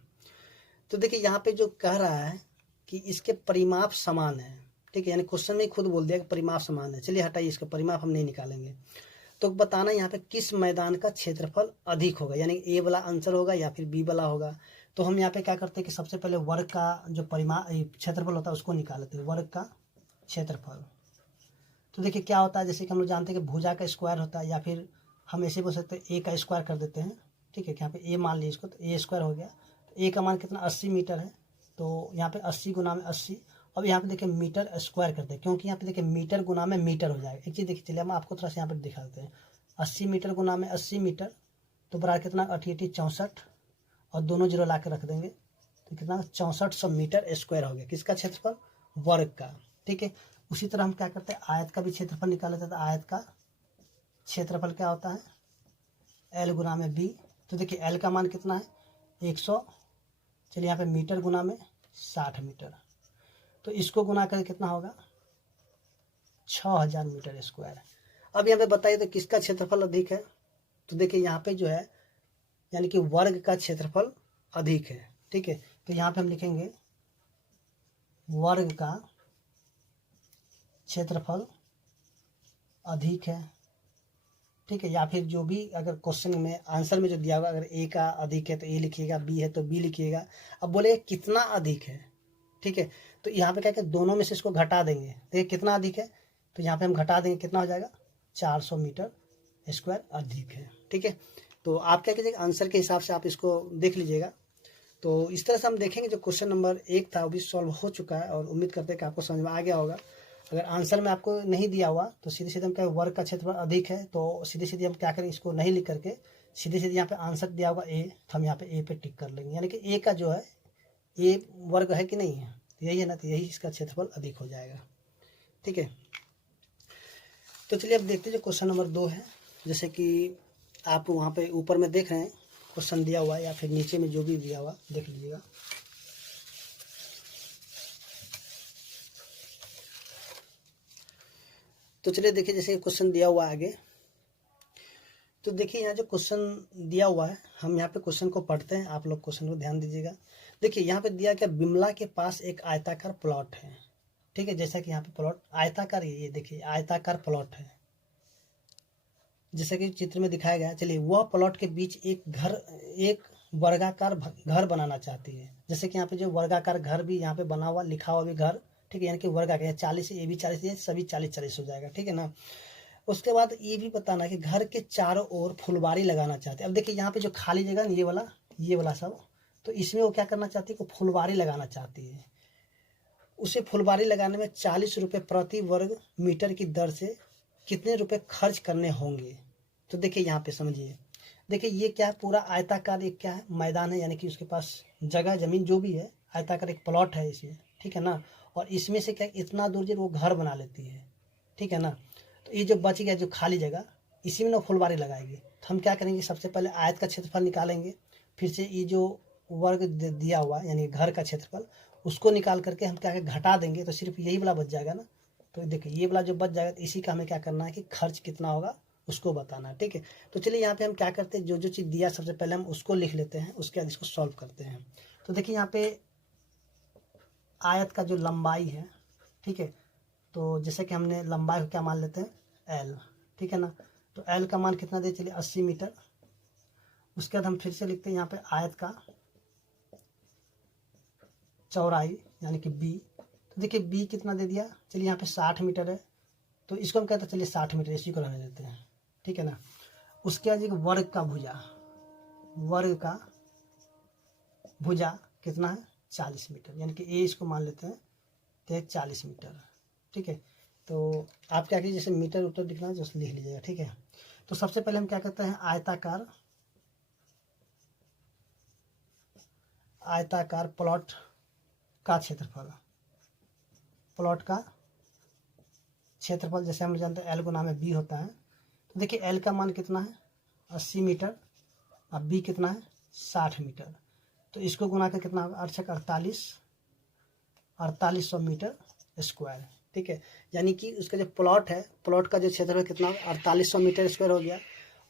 तो देखिए यहाँ पे जो कह रहा है कि इसके परिमाप समान है, ठीक है, यानी क्वेश्चन में खुद बोल दिया कि परिमाप समान है। चलिए हटाइए, इसका परिमाप हम नहीं निकालेंगे। तो बताना यहाँ पे किस मैदान का क्षेत्रफल अधिक होगा, यानी ए वाला आंसर होगा या फिर बी वाला होगा। तो हम यहाँ पे क्या करते हैं कि सबसे पहले वर्ग का जो परिमाप क्षेत्रफल होता है उसको निकाल लेते हैं, वर्ग का क्षेत्रफल। तो देखिए क्या होता है, जैसे कि हम लोग जानते हैं कि भुजा का स्क्वायर होता है, या फिर हम ऐसे बोल सकते हैं ए का स्क्वायर कर देते हैं, ठीक है, यहाँ पे ए मान लीजिए इसको, तो ए स्क्वायर हो गया। तो ए का मान कितना 80 मीटर है, तो यहाँ पे 80 गुना में 80। अब यहाँ पे देखिए मीटर स्क्वायर करते हैं, क्योंकि यहाँ पे देखिए मीटर गुना में मीटर हो जाएगा। एक चीज़ देखिए, चलिए हम आपको थोड़ा सा यहाँ पे दिखा देते हैं। 80 मीटर गुना में 80 मीटर, तो बराबर कितना 88 64, और दोनों जीरो ला के रख देंगे तो कितना 6400 मीटर स्क्वायर हो गया। किसका क्षेत्रफल? वर्ग का। ठीक है, उसी तरह हम क्या करते हैं, आयत का भी क्षेत्रफल निकाल लेते हैं। तो आयत का क्षेत्रफल क्या होता है? एल गुना में बी। तो देखिए एल का मान कितना है 100, चलिए यहाँ पे मीटर गुना में 60 मीटर, तो इसको गुना करके कितना होगा 6000 मीटर स्क्वायर। अब यहाँ पे बताइए तो किसका क्षेत्रफल अधिक है? तो देखिए यहाँ पे जो है यानी कि वर्ग का क्षेत्रफल अधिक है। ठीक है, तो यहाँ पे हम लिखेंगे वर्ग का क्षेत्रफल अधिक है। ठीक है, या फिर जो भी अगर क्वेश्चन में आंसर में जो दिया होगा, अगर ए का अधिक है तो ए लिखिएगा, बी है तो बी लिखिएगा। अब बोले कितना अधिक है? ठीक है, तो यहाँ पे क्या कि दोनों में से इसको घटा देंगे। देखिए कितना अधिक है, तो यहाँ पे हम घटा देंगे, कितना हो जाएगा 400 मीटर स्क्वायर अधिक है। ठीक है, तो आप क्या कीजिएगा, आंसर के हिसाब से आप इसको देख लीजिएगा। तो इस तरह से हम देखेंगे जो क्वेश्चन नंबर 1 था वो भी सॉल्व हो चुका है, और उम्मीद करते हैं कि आपको समझ में आ गया होगा। अगर आंसर में आपको नहीं दिया हुआ तो सीधे सीधे हम क्या, वर्ग का क्षेत्रफल अधिक है, तो सीधे सीधे हम क्या करें, इसको नहीं लिख करके सीधे सीधे यहाँ पे आंसर दिया होगा ए, तो हम यहाँ पे ए पे टिक कर लेंगे। यानी कि ए का जो है, ए वर्ग है कि नहीं है, तो यही है ना, तो यही इसका क्षेत्रफल अधिक हो जाएगा। ठीक है, तो चलिए अब देखते हैं जो क्वेश्चन नंबर 2 है। जैसे कि आप वहाँ पे ऊपर में देख रहे हैं क्वेश्चन दिया हुआ है, या फिर नीचे में जो भी दिया हुआ देख लीजिएगा। तो चलिए देखिए, जैसे क्वेश्चन दिया हुआ है आगे, तो देखिए यहाँ जो क्वेश्चन दिया हुआ है, हम यहाँ पे क्वेश्चन को पढ़ते हैं, आप लोग क्वेश्चन को ध्यान दीजिएगा। देखिए यहाँ पे दिया क्या, बिमला के पास एक आयताकार प्लॉट है। ठीक है, जैसा कि यहाँ पे प्लॉट आयताकार, ये देखिए आयताकार प्लॉट है जैसे कि चित्र में दिखाया गया है। चलिए, वह प्लॉट के बीच एक वर्गाकार घर बनाना चाहती है। जैसे कि यहाँ पे जो वर्गाकार घर भी यहाँ पे बना हुआ, लिखा हुआ भी घर। ठीक है, यानी कि वर्गाकार 40, ये भी 40, ये सभी 40-40 हो जाएगा। ठीक है ना। उसके बाद ये भी बताना कि घर के चारों ओर फुलवारी लगाना चाहते हैं। अब देखिए यहाँ पे जो खाली जगह ये वाला सब, तो इसमें वो क्या करना चाहती है, को फुलवारी लगाना चाहती है। उसे फुलवारी लगाने में 40 रुपये प्रति वर्ग मीटर की दर से कितने रुपए खर्च करने होंगे? तो देखिए यहाँ पे समझिए, देखिए ये क्या है, पूरा आयताकार एक क्या है, मैदान है, यानी कि उसके पास जगह जमीन जो भी है, आयताकार एक प्लॉट है इसमें। ठीक है ना, और इसमें से क्या इतना दूर जो वो घर बना लेती है। ठीक है ना, तो ये जो बच गया जो खाली जगह, इसी में ना फुलवारी लगाएगी। तो हम क्या करेंगे, सबसे पहले आयत का क्षेत्रफल निकालेंगे, फिर से ये जो वर्ग दिया हुआ यानी घर का क्षेत्रफल, उसको निकाल करके हम क्या घटा देंगे, तो सिर्फ यही वाला बच जाएगा ना। तो देखिए ये वाला जो बच जाएगा, तो इसी का हमें क्या करना है कि खर्च कितना होगा उसको बताना है। ठीक है, तो चलिए यहाँ पे हम क्या करते हैं, जो जो चीज़ दिया सबसे पहले हम उसको लिख लेते हैं, उसके बाद इसको सॉल्व करते हैं। तो देखिए यहाँ पे आयत का जो लंबाई है, ठीक है, तो जैसे कि हमने लंबाई को क्या मान लेते हैं एल। ठीक है ना, तो एल का मान कितना दे, चलिए 80 मीटर। उसके बाद हम फिर से लिखते हैं यहाँ पे आयत का चौड़ाई यानी कि बी। तो देखिए बी कितना दे दिया, चलिए यहाँ पे 60 मीटर है, तो इसको हम कहते हैं चलिए 60 मीटर, इसी को रहने देते हैं। ठीक है ना, उसके बाद वर्ग का भुजा कितना है 40 मीटर, यानी कि ए इसको मान लेते हैं तो 40 मीटर। ठीक है, तो आप क्या कीजिए, जैसे मीटर उटर लिखना है जैसे लिख लीजिएगा। ठीक है, तो सबसे पहले हम क्या करते हैं, आयताकार प्लॉट का क्षेत्रफल जैसे हम जानते हैं एल गुना में बी होता है। तो देखिए एल का मान कितना है 80 मीटर, और बी कितना है 60 मीटर। तो इसको गुना कर कितना होगा 4800 मीटर स्क्वायर। ठीक है, यानी कि उसका जो प्लॉट है, प्लॉट का जो क्षेत्रफल कितना होगा 4800 मीटर स्क्वायर हो गया।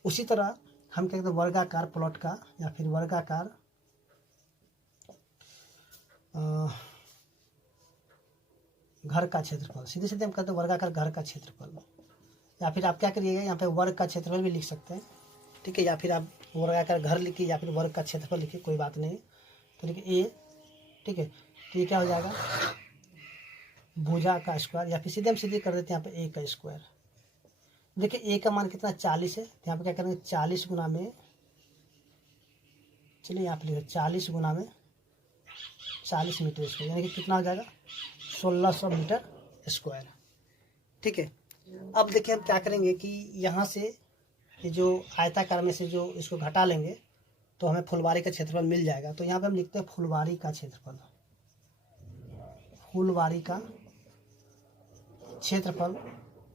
उसी तरह हम क्या कहते हैं, वर्गाकार प्लॉट का या फिर वर्गाकार घर का क्षेत्रफल, सीधे सीधे हम कहते हैं वर्गाकार घर का क्षेत्रफल। या फिर आप क्या करिएगा, यहाँ पे वर्ग का क्षेत्रफल भी लिख सकते हैं। ठीक है, या फिर आप वर्गाकार घर लिखिए या फिर वर्ग का क्षेत्रफल लिखिए, कोई बात नहीं। तो देखिए ए, ठीक है, तो ये क्या हो जाएगा भुजा का स्क्वायर, या फिर सीधे हम सीधे कर देते हैं यहाँ पे ए का स्क्वायर। देखिए ए का मान कितना 40 है, तो यहाँ पे क्या करेंगे 40 गुना में चलिए यहाँ पे लिखो 40 गुना में 40 मीटर स्क्वायर, यानी कि कितना हो जाएगा 1600 मीटर स्क्वायर। ठीक है, अब देखिए हम क्या करेंगे कि यहाँ से ये जो आयताकार में से जो इसको घटा लेंगे तो हमें फुलवारी का क्षेत्रफल मिल जाएगा। तो यहाँ पे हम लिखते हैं फुलवारी का क्षेत्रफल, फुलवारी का क्षेत्रफल।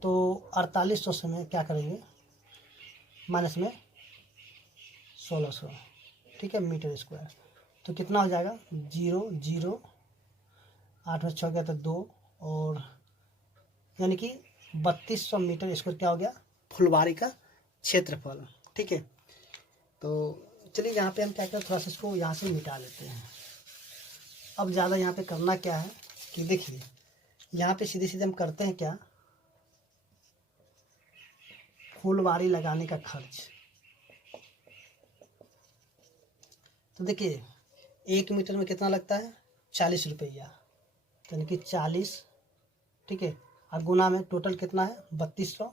तो 4800 से में क्या करेंगे माइनस में 1600, ठीक है, मीटर स्क्वायर। तो कितना हो जाएगा 0 0 8 में 6 गया तो 2, और यानी कि 3200 मीटर स्क्वायर क्या हो गया फुलवारी का क्षेत्रफल। ठीक है, तो चलिए यहाँ पे हम क्या करें, थोड़ा सा इसको यहाँ से मिटा लेते हैं। अब ज़्यादा यहाँ पे करना क्या है कि देखिए यहाँ पे सीधे सीधे हम करते हैं क्या, फुलवारी लगाने का खर्च। तो देखिए 1 मीटर में कितना लगता है 40 रुपया, यानी कि 40, ठीक है, और गुना में टोटल कितना है 3200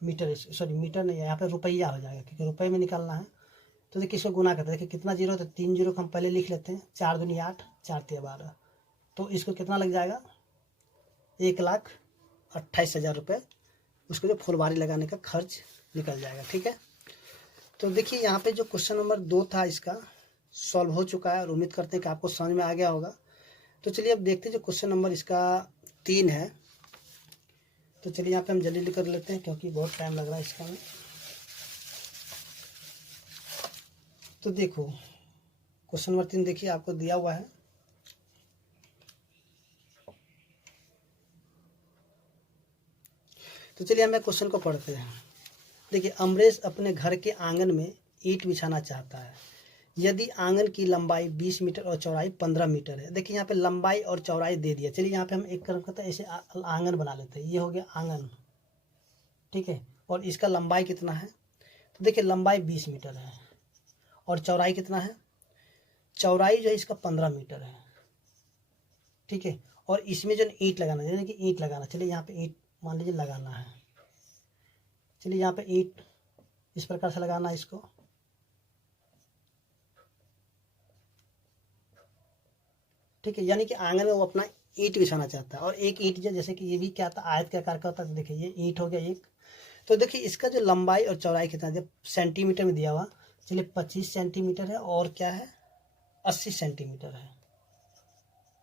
मीटर, सॉरी मीटर नहीं है यहाँ पे रुपया हो जाएगा क्योंकि रुपये में निकालना है। तो देखिए इसको गुना करते हैं, देखिए कितना जीरो, तो 3 जीरो को हम पहले लिख लेते हैं, 4 दूनी 8, 4 तिया 12, तो इसको कितना लग जाएगा 1,28,000 रुपये, उसको जो फुलवारी लगाने का खर्च निकल जाएगा। ठीक है, तो देखिए यहाँ पे जो क्वेश्चन नंबर 2 था इसका सॉल्व हो चुका है और उम्मीद करते हैं कि आपको समझ में आ गया होगा। तो चलिए अब देखते हैं जो क्वेश्चन नंबर इसका 3 है। तो चलिए यहाँ पे हम जल्दी कर लेते हैं क्योंकि बहुत टाइम लग रहा है इसका में। तो देखो क्वेश्चन नंबर 3 देखिए आपको दिया हुआ है, तो चलिए हमें क्वेश्चन को पढ़ते हैं। देखिए अमरेश अपने घर के आंगन में ईंट बिछाना चाहता है, यदि आंगन की लंबाई 20 मीटर और चौड़ाई 15 मीटर है। देखिए यहाँ पे लंबाई और चौड़ाई दे दिया। चलिए यहाँ पे हम एक काम करते हैं, ऐसे आंगन बना लेते हैं, ये हो गया आंगन, ठीक है, और इसका लंबाई कितना है, तो देखिए लंबाई 20 मीटर है और चौड़ाई कितना है, चौड़ाई जो है इसका 15 मीटर है। ठीक है, और इसमें जो ईंट लगाना है, यानी कि ईंट लगाना, चलिए यहाँ पे ईंट मान लीजिए लगाना है। चलिए यहाँ पे ईंट इस प्रकार से लगाना है इसको, ठीक है, यानी कि आंगन में वो अपना ईंट बिछाना चाहता है। और एक ईंट जो जैसे कि ये भी क्या था आयत के आकार का होता है, तो देखिए ये ईंट हो गया एक। तो देखिए इसका जो लंबाई और चौड़ाई कितना है, जब सेंटीमीटर में दिया हुआ, चलिए 25 सेंटीमीटर है और क्या है 80 सेंटीमीटर है।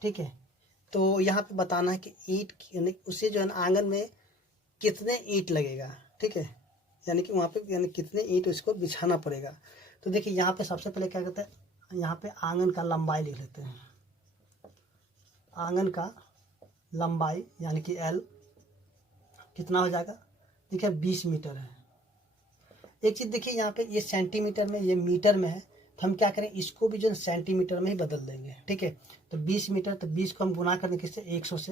ठीक है, तो यहाँ पे बताना है कि ईंट यानी उसे जो है ना आंगन में कितने ईंट लगेगा। ठीक है, यानी कि वहाँ पे यानी कितने ईंट उसको बिछाना पड़ेगा। तो देखिए यहाँ पे सबसे पहले क्या करते हैं, यहाँ पे आंगन का लंबाई लिख लेते हैं, आंगन का लंबाई यानी कि L कितना हो जाएगा, देखिए 20 मीटर है। एक चीज़ देखिए यहाँ पे ये सेंटीमीटर में ये मीटर में है, तो हम क्या करें इसको भी जो सेंटीमीटर में ही बदल देंगे। ठीक है, तो 20 मीटर, तो 20 को हम गुना करेंगे किससे 100 से,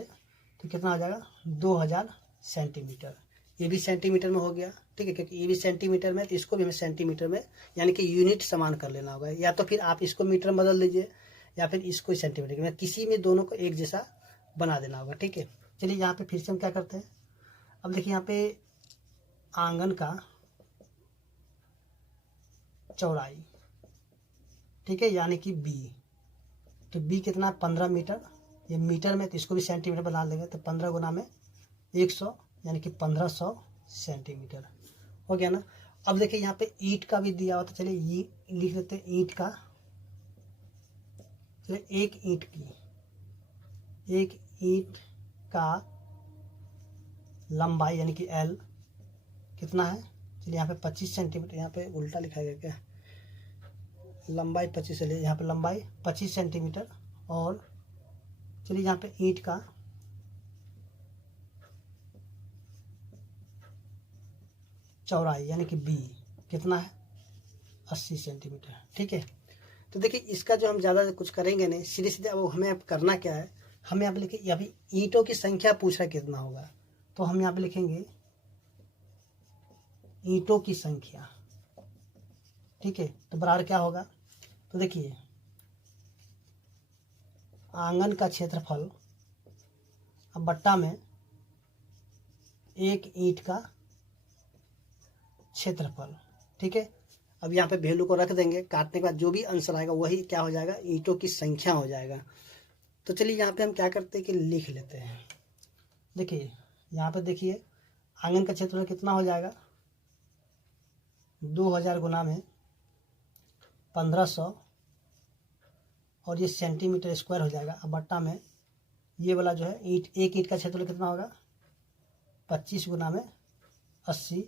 तो कितना हो जाएगा 2000 सेंटीमीटर। ये भी सेंटीमीटर में हो गया। ठीक है, क्योंकि ये भी सेंटीमीटर में, तो इसको भी हमें सेंटीमीटर में यानी कि यूनिट समान कर लेना होगा, या तो फिर आप इसको मीटर में बदल दीजिए या फिर इसको सेंटीमीटर में, किसी में दोनों को एक जैसा बना देना होगा। ठीक है, चलिए यहाँ पे फिर से हम क्या करते हैं, अब देखिए यहाँ पे आंगन का चौड़ाई, ठीक है, यानी कि B, तो B कितना 15 मीटर, ये मीटर में, तो इसको भी सेंटीमीटर बना लेंगे, तो 15 गुना में 100 यानी कि 1500 सेंटीमीटर हो गया ना। अब देखिए यहाँ पे ईंट का भी दिया हुआ, तो चलिए ये लिख लेते हैं ईंट का, चलिए एक ईंट का लंबाई यानी कि L कितना है, चलिए यहाँ पे 25 सेंटीमीटर, यहाँ पे उल्टा लिखा गया क्या, लंबाई 25 है, यहाँ पे लंबाई 25 सेंटीमीटर, और चलिए यहाँ पे ईंट का चौड़ाई यानी कि B कितना है 80 सेंटीमीटर। ठीक है, तो देखिए इसका जो हम ज़्यादा कुछ करेंगे नहीं, सीधे सीधे अब हमें अब करना क्या है, हमें अब लिखे अभी ईंटों की संख्या पूछ रहा कितना होगा, तो हम यहाँ पे लिखेंगे ईंटों की संख्या। ठीक है, तो बराबर क्या होगा, तो देखिए आंगन का क्षेत्रफल अब बट्टा में एक ईंट का क्षेत्रफल। ठीक है, अब यहाँ पे वैल्यू को रख देंगे, काटने के बाद जो भी आंसर आएगा वही क्या हो जाएगा, ईंटों की संख्या हो जाएगा। तो चलिए यहाँ पे हम क्या करते हैं कि लिख लेते हैं। देखिए यहाँ पे देखिए आंगन का क्षेत्रफल कितना हो जाएगा, 2000 गुना में 1500 और ये सेंटीमीटर स्क्वायर हो जाएगा। अब बट्टा में ये वाला जो है ईंट, एक ईंट का क्षेत्रफल कितना होगा, 25 गुना में 80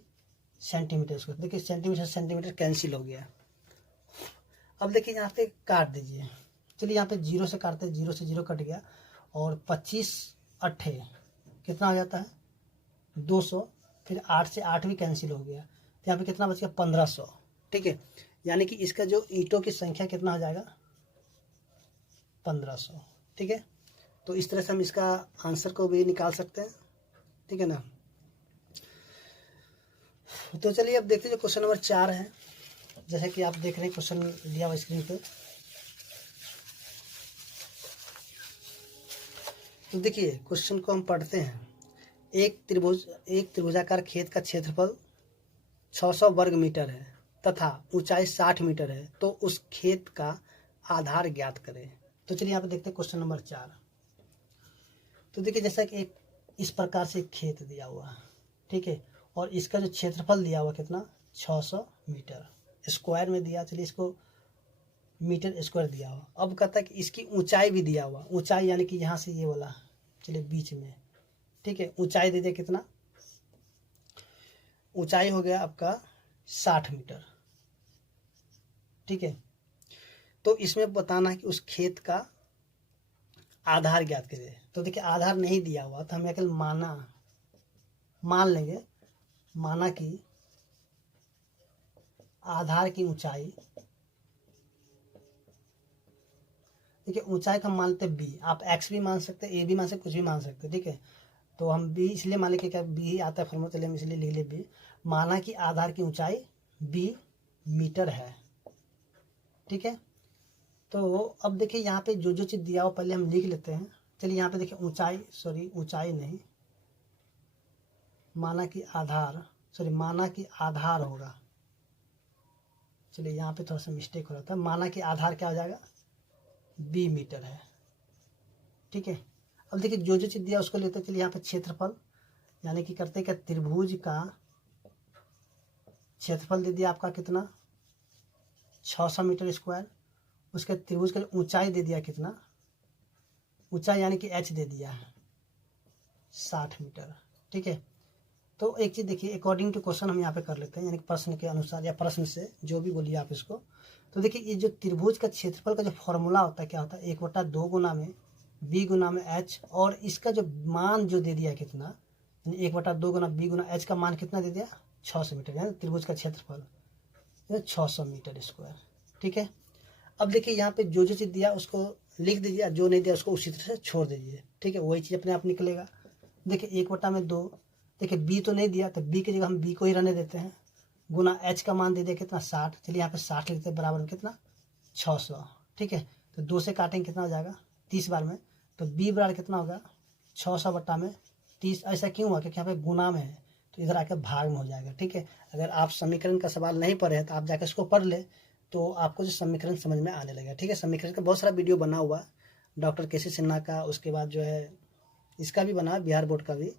सेंटीमीटर स्क्वायर। देखिए सेंटीमीटर सेंटीमीटर कैंसिल हो गया। अब देखिए यहाँ पे काट दीजिए। चलिए यहाँ पे 0 से काटते हैं, 0 से 0 कट गया और 25 अट्ठे कितना हो जाता है, 200। फिर 8 से 8 भी कैंसिल हो गया, तो यहाँ पे कितना बच गया, 1500। ठीक है, यानी कि इसका जो ईंटों की संख्या कितना हो जाएगा, 1500। ठीक है, तो इस तरह से हम इसका आंसर को भी निकाल सकते हैं। ठीक है ना। तो चलिए अब देखते हैं जो क्वेश्चन नंबर 4 है। जैसे कि आप देख रहे हैं क्वेश्चन दिया हुआ स्क्रीन पे। तो देखिए क्वेश्चन को हम पढ़ते हैं। एक त्रिभुजाकार खेत का क्षेत्रफल 600 वर्ग मीटर है तथा ऊंचाई 60 मीटर है, तो उस खेत का आधार ज्ञात करें। तो चलिए यहाँ पे देखते हैं क्वेश्चन नंबर 4। तो देखिए जैसा कि एक इस प्रकार से एक खेत दिया हुआ है, ठीक है, और इसका जो क्षेत्रफल दिया हुआ कितना, 600 मीटर स्क्वायर में दिया। चलिए इसको मीटर स्क्वायर दिया हुआ। अब कहता है कि इसकी ऊंचाई भी दिया हुआ, ऊंचाई यानी कि यहाँ से ये वाला, चलिए बीच में, ठीक है, ऊंचाई दे दिया कितना, ऊंचाई हो गया आपका 60 मीटर। ठीक है, तो इसमें बताना है कि उस खेत का आधार ज्ञात करें। तो देखिए आधार नहीं दिया हुआ तो हम केवल मान लेंगे, माना कि आधार की ऊंचाई, देखिए ऊंचाई का मानते बी, आप एक्स भी मान सकते हैं, ए भी मान सकते, कुछ भी मान सकते हैं। ठीक है, तो हम बी इसलिए मान लें, क्या बी ही आता है फॉर्मूला, चलिए हम इसलिए लिख ले बी। माना कि आधार की ऊंचाई बी मीटर है। ठीक है, तो अब देखिए यहाँ पे जो जो चीज़ दिया हो पहले हम लिख लेते हैं। चलिए यहाँ पे देखिए ऊंचाई, ऊंचाई नहीं, माना कि आधार होगा। चलिए यहाँ पे थोड़ा सा मिस्टेक हो रहा था, माना कि आधार क्या हो जाएगा, बी मीटर है। ठीक है, अब देखिए जो जो चीज़ दिया उसको लेते हैं। चलिए यहाँ पे क्षेत्रफल, यानी कि करते क्या, त्रिभुज का क्षेत्रफल दे दिया आपका कितना, 600 मीटर स्क्वायर। उसके त्रिभुज का ऊंचाई दे दिया कितना, ऊंचाई यानी कि एच दे दिया है 60 मीटर। ठीक है, तो एक चीज़ देखिए, अकॉर्डिंग टू क्वेश्चन हम यहाँ पे कर लेते हैं, यानी प्रश्न के अनुसार या प्रश्न से जो भी बोलिए आप इसको। तो देखिए ये जो त्रिभुज का क्षेत्रफल का जो फॉर्मूला होता है क्या होता है, 1/2 गुना में बी गुना में एच, और इसका जो मान जो दे दिया कितना, 1/2 गुना बी गुना एच का मान कितना दे दिया, 600 मीटर, यानी त्रिभुज का क्षेत्रफल 600 मीटर स्क्वायर। ठीक है, अब देखिए यहाँ पे जो जो चीज़ दिया उसको लिख दीजिए, जो नहीं दिया उसको उसी तरह से छोड़ दीजिए। ठीक है, वही चीज़ अपने आप निकलेगा। देखिए 1/2, देखिए बी तो नहीं दिया तो बी की जगह हम बी को ही रहने देते हैं, गुना एच का मान दे दिया कितना, 60। चलिए यहाँ पे 60 लिखते हैं, बराबर में कितना, 600। ठीक है, तो 2 से काटेंगे कितना हो जाएगा, 30 बार में, तो बी बराबर कितना होगा, 600/30। ऐसा क्यों हुआ, क्योंकि यहाँ पे गुना में है, तो इधर आकर भाग में हो जाएगा। ठीक है, अगर आप समीकरण का सवाल नहीं पढ़े हैं तो आप जाकर इसको पढ़ ले, तो आपको जो समीकरण समझ में आने लगेगा। ठीक है, समीकरण का बहुत सारा वीडियो बना हुआ, डॉक्टर केसी सिन्हा का, उसके बाद जो है इसका भी बना, बिहार बोर्ड का भी,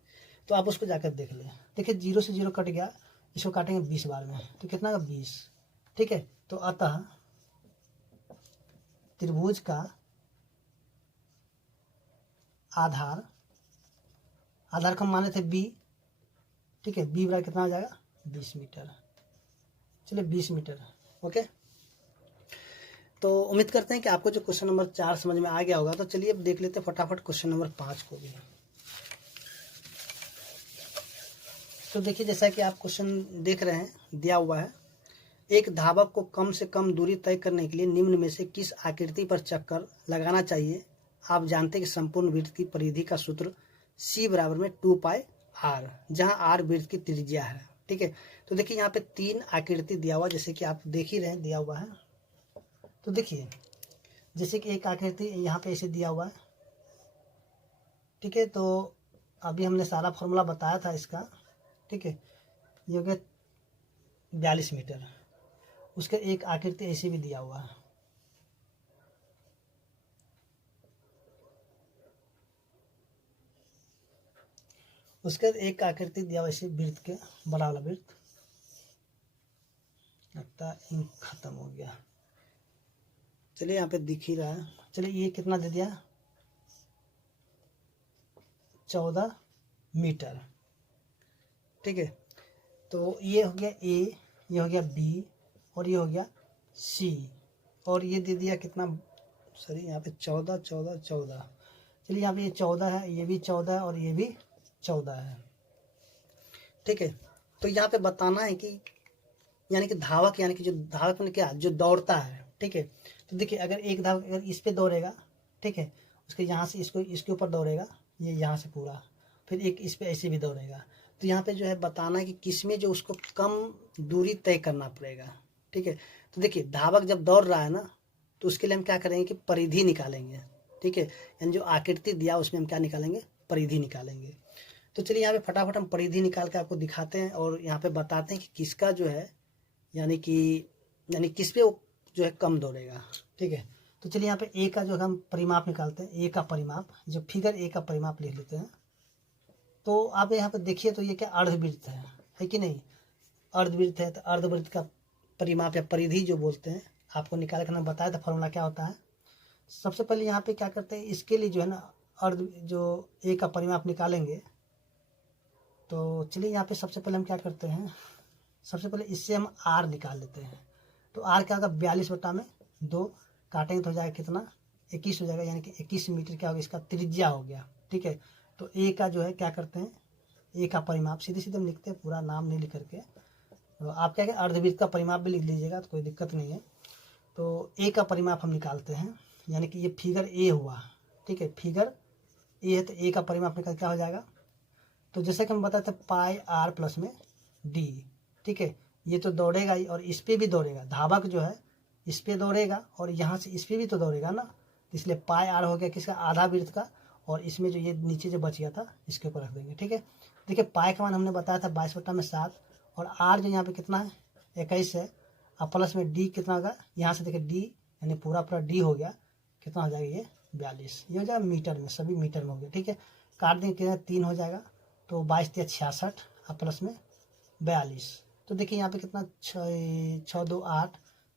तो आप उसको जाकर देख लें। देखिए 0 से 0 कट गया, इसको काटेंगे 20 बार में, तो कितना का 20। ठीक है, तो अतः त्रिभुज का आधार को हम माने थे बी। ठीक है, बी बराबर कितना हो जाएगा, 20 मीटर। चलिए 20 मीटर। ओके, तो उम्मीद करते हैं कि आपको जो क्वेश्चन नंबर 4 समझ में आ गया होगा। तो चलिए अब देख लेते हैं फटाफट क्वेश्चन नंबर 5 को भी। तो देखिए जैसा कि आप क्वेश्चन देख रहे हैं, दिया हुआ है, एक धावक को कम से कम दूरी तय करने के लिए निम्न में से किस आकृति पर चक्कर लगाना चाहिए। आप जानते हैं कि संपूर्ण वृत्त की परिधि का सूत्र c बराबर में 2πr, जहां r वृत्त की त्रिज्या है। ठीक है, तो देखिए यहाँ पे 3 आकृति दिया हुआ, जैसे कि आप देख ही रहे हैं, दिया हुआ है। तो देखिए जैसे कि एक आकृति यहाँ पे ऐसे दिया हुआ है। ठीक है, तो अभी हमने सारा फॉर्मूला बताया था इसका। ठीक है, ये हो गया 42 मीटर। उसका एक आकृति ऐसे भी दिया हुआ है। उसका एक आकृति दिया हुआ ऐसे वृत्त के, बड़ा वाला वृत्त। लगता इंक खत्म हो गया। चलिए यहाँ पे दिख ही रहा है। चलिए ये कितना दे दिया, 14 मीटर। ठीक है, तो ये हो गया ए, ये हो गया बी, और ये हो गया सी, और ये दे दिया कितना, सॉरी यहाँ पे 14 14 14। चलिए यहाँ पे ये 14 है, ये भी 14 है, और ये भी 14 है। ठीक है, तो यहाँ पे बताना है कि यानी कि धावक, यानी कि जो धावक में क्या, जो दौड़ता है। ठीक है, तो देखिए अगर एक धावक अगर इस पे दौड़ेगा, ठीक है, उसके यहाँ से इसको इसके ऊपर दौड़ेगा, ये यहाँ से पूरा, फिर एक इस पे ऐसे भी दौड़ेगा। तो यहाँ पे जो है बताना है कि किसमें जो उसको कम दूरी तय करना पड़ेगा। ठीक है, तो देखिए धावक जब दौड़ रहा है ना, तो उसके लिए हम क्या करेंगे कि परिधि निकालेंगे। ठीक है, यानी जो आकृति दिया उसमें हम क्या निकालेंगे, परिधि निकालेंगे। तो चलिए यहाँ पे फटाफट हम परिधि निकाल के आपको दिखाते हैं और यहाँ पे बताते हैं कि किसका जो है यानी किस पे वो जो है कम दौड़ेगा। ठीक है, तो चलिए यहाँ पे ए का जो हम परिमाप निकालते हैं। ए का परिमाप, जो फिगर ए का परिमाप लिख लेते हैं। तो आप यहाँ पे देखिए, तो ये क्या अर्धवृत्त है कि नहीं, अर्धवृत्त है। तो अर्धवृत्त का परिमाप या परिधि जो बोलते हैं, आपको निकाल कर बताया था फॉर्मूला क्या होता है। सबसे पहले यहाँ पे क्या करते हैं, इसके लिए जो है ना अर्ध जो ए का परिमाप निकालेंगे। तो चलिए यहाँ पे सबसे पहले हम क्या करते हैं, सबसे पहले इससे हम आर निकाल लेते हैं। तो आर क्या होगा, 42/2 काटेंगे तो हो जाएगा कितना, 21 हो जाएगा, यानी कि 21 मीटर क्या होगा, इसका त्रिज्या हो गया। ठीक है, तो ए का जो है क्या करते हैं, ए का परिमाप सीधे सीधे हम लिखते हैं, पूरा नाम नहीं लिख करके। तो आप क्या अर्धवृत्त का परिमाप भी लिख लीजिएगा तो कोई दिक्कत नहीं है। तो ए का परिमाप हम निकालते हैं, यानी कि ये फिगर ए हुआ। ठीक है, फिगर ए है, तो ए का परिमाप निकाल क्या हो जाएगा, तो जैसे कि हम बताए थे पाई आर प्लस में डी। ठीक है, ये तो दौड़ेगा ही, और इस पे भी दौड़ेगा, धावक जो है इस पे दौड़ेगा और यहाँ से इस पे भी तो दौड़ेगा ना, इसलिए पाई आर हो गया किसका, आधा वृत्त का, और इसमें जो ये नीचे जो बच गया था इसके ऊपर रख देंगे। ठीक है, देखिए पाई का मान हमने बताया था 22/7, और आर जो यहाँ पे कितना है 21 है, और प्लस में डी कितना होगा, यहाँ से देखिए डी यानी पूरा पूरा डी हो गया, कितना हो जाएगा ये 42, ये हो जाएगा मीटर में, सभी मीटर में हो गया। ठीक है, काट देंगे कितना 3 हो जाएगा, तो 22 या 66 और प्लस में 42। तो देखिए यहाँ पे कितना 6 2 8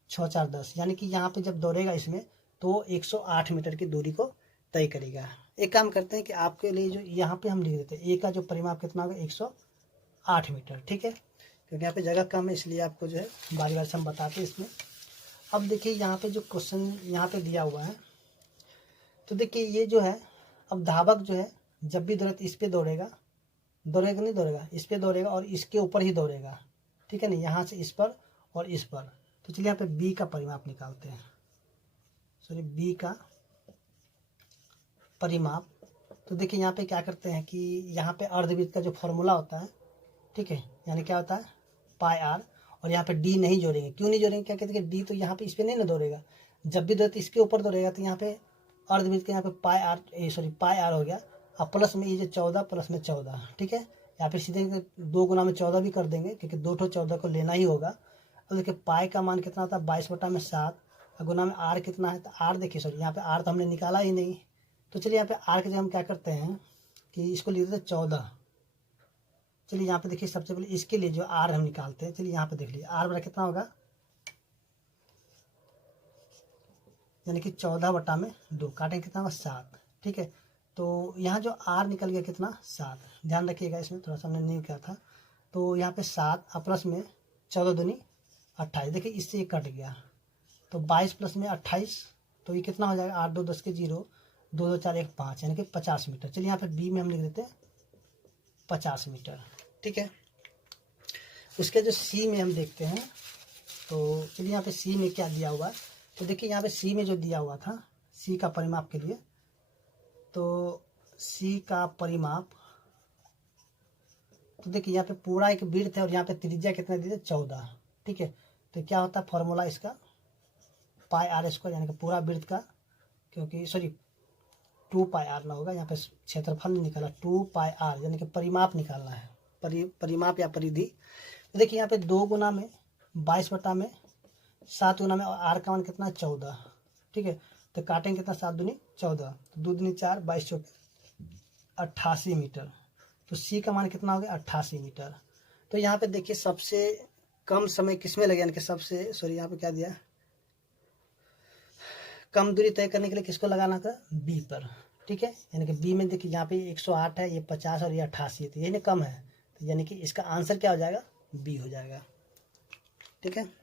6 4 10, यानी कि यहाँ पे जब दौड़ेगा इसमें तो 108 मीटर की दूरी को तय करेगा। एक काम करते हैं कि आपके लिए जो यहाँ पे हम लिख देते हैं ए का जो परिमाप कितना होगा 108 मीटर। ठीक है, क्योंकि यहाँ पे जगह कम है इसलिए आपको जो है बारी बारी से हम बताते हैं इसमें। अब देखिए यहाँ पे जो क्वेश्चन यहाँ पे दिया हुआ है, तो देखिए ये जो है, अब धावक जो है जब भी दौड़े इस पे दौड़ेगा, दौड़ेगा नहीं दौड़ेगा, इस पे दौड़ेगा और इसके ऊपर ही दौड़ेगा। ठीक है ना, यहाँ से इस पर और इस पर। तो चलिए यहाँ पे बी का परिमाप निकालते हैं, सॉरी बी का परिमाप। तो देखिए यहाँ पे क्या करते हैं कि यहाँ पे अर्धवृत्त का जो फॉर्मूला होता है, ठीक है, यानी क्या होता है पाई आर, और यहाँ पे डी नहीं जोड़ेंगे। क्यों नहीं जोड़ेंगे, क्या कहते हैं डी तो यहाँ पे इस पे नहीं ना दौड़ेगा, जब भी दौड़े इसके ऊपर दौड़ेगा। तो यहाँ पे अर्धवृत्त के यहाँ पे पाई आर हो गया, और प्लस में ये जो 14 प्लस में 14। ठीक है, या फिर सीधे 2 गुना में 14 भी कर देंगे, क्योंकि 2 ठो 14 को लेना ही होगा। अब देखिए पाई का मान कितना होता है 22/7, और गुना में आर कितना है, तो आर देखिए सॉरी यहाँ पे आर तो हमने निकाला ही नहीं। तो चलिए यहाँ पे आर के जगह हम क्या करते हैं कि इसको लिख देते हैं 14। चलिए यहाँ पे देखिए सबसे पहले इसके लिए जो आर हम निकालते हैं, चलिए यहाँ पे देख लीजिए आर बड़ा कितना होगा, यानी कि 14/2 काटेंगे कितना होगा 7। ठीक है, तो यहाँ जो आर निकल गया कितना 7, ध्यान रखिएगा इसमें थोड़ा सा हमने नहीं किया था। तो यहाँ पे 7 और प्लस में 14 दूनी 28, देखिए इससे ये कट गया, तो 22 प्लस में 28, तो ये कितना हो जाएगा 8 2 10 के 0, 2 2 4 1 5, यानी कि 50 मीटर। चलिए यहाँ पे बी में हम लिख देते हैं 50 मीटर। ठीक है, उसके जो सी में हम देखते हैं, तो चलिए यहाँ पे सी में क्या दिया हुआ है। तो देखिए यहाँ पे सी में जो दिया हुआ था सी का परिमाप के लिए, तो सी का परिमाप, तो देखिए यहाँ पे पूरा एक वृत्त है और यहाँ पे त्रिज्या कितना दी है 14। ठीक है, तो क्या होता है फॉर्मूला इसका पाई आर स्क्वायर, यानी कि पूरा वृत्त का, क्योंकि सॉरी 2 पाई आर ना होगा, यहाँ पे क्षेत्रफल नहीं निकाला, 2 पाई आर यानी कि परिमाप निकालना है, परिमाप या परिधि। तो देखिए यहाँ पे 2 गुना में 22 बटा में 7 गुना में आर का मान कितना 14, ठीक है। तो काटेंगे कितना, 7 दूनी 14, तो 2 दूनी 4, 22 चौक 88 मीटर। तो सी का मान कितना हो गया 88 मीटर। तो यहाँ पे देखिए सबसे कम समय किसमें लगे, यानी कि सबसे सॉरी यहाँ पे क्या दिया, कम दूरी तय करने के लिए किसको लगाना था, बी पर, ठीक है। यानी कि बी में देखिए यहाँ पे 108 है, ये 50 और ये 88 है, तो ये कम है, तो यानी कि इसका आंसर क्या हो जाएगा, बी हो जाएगा, ठीक है।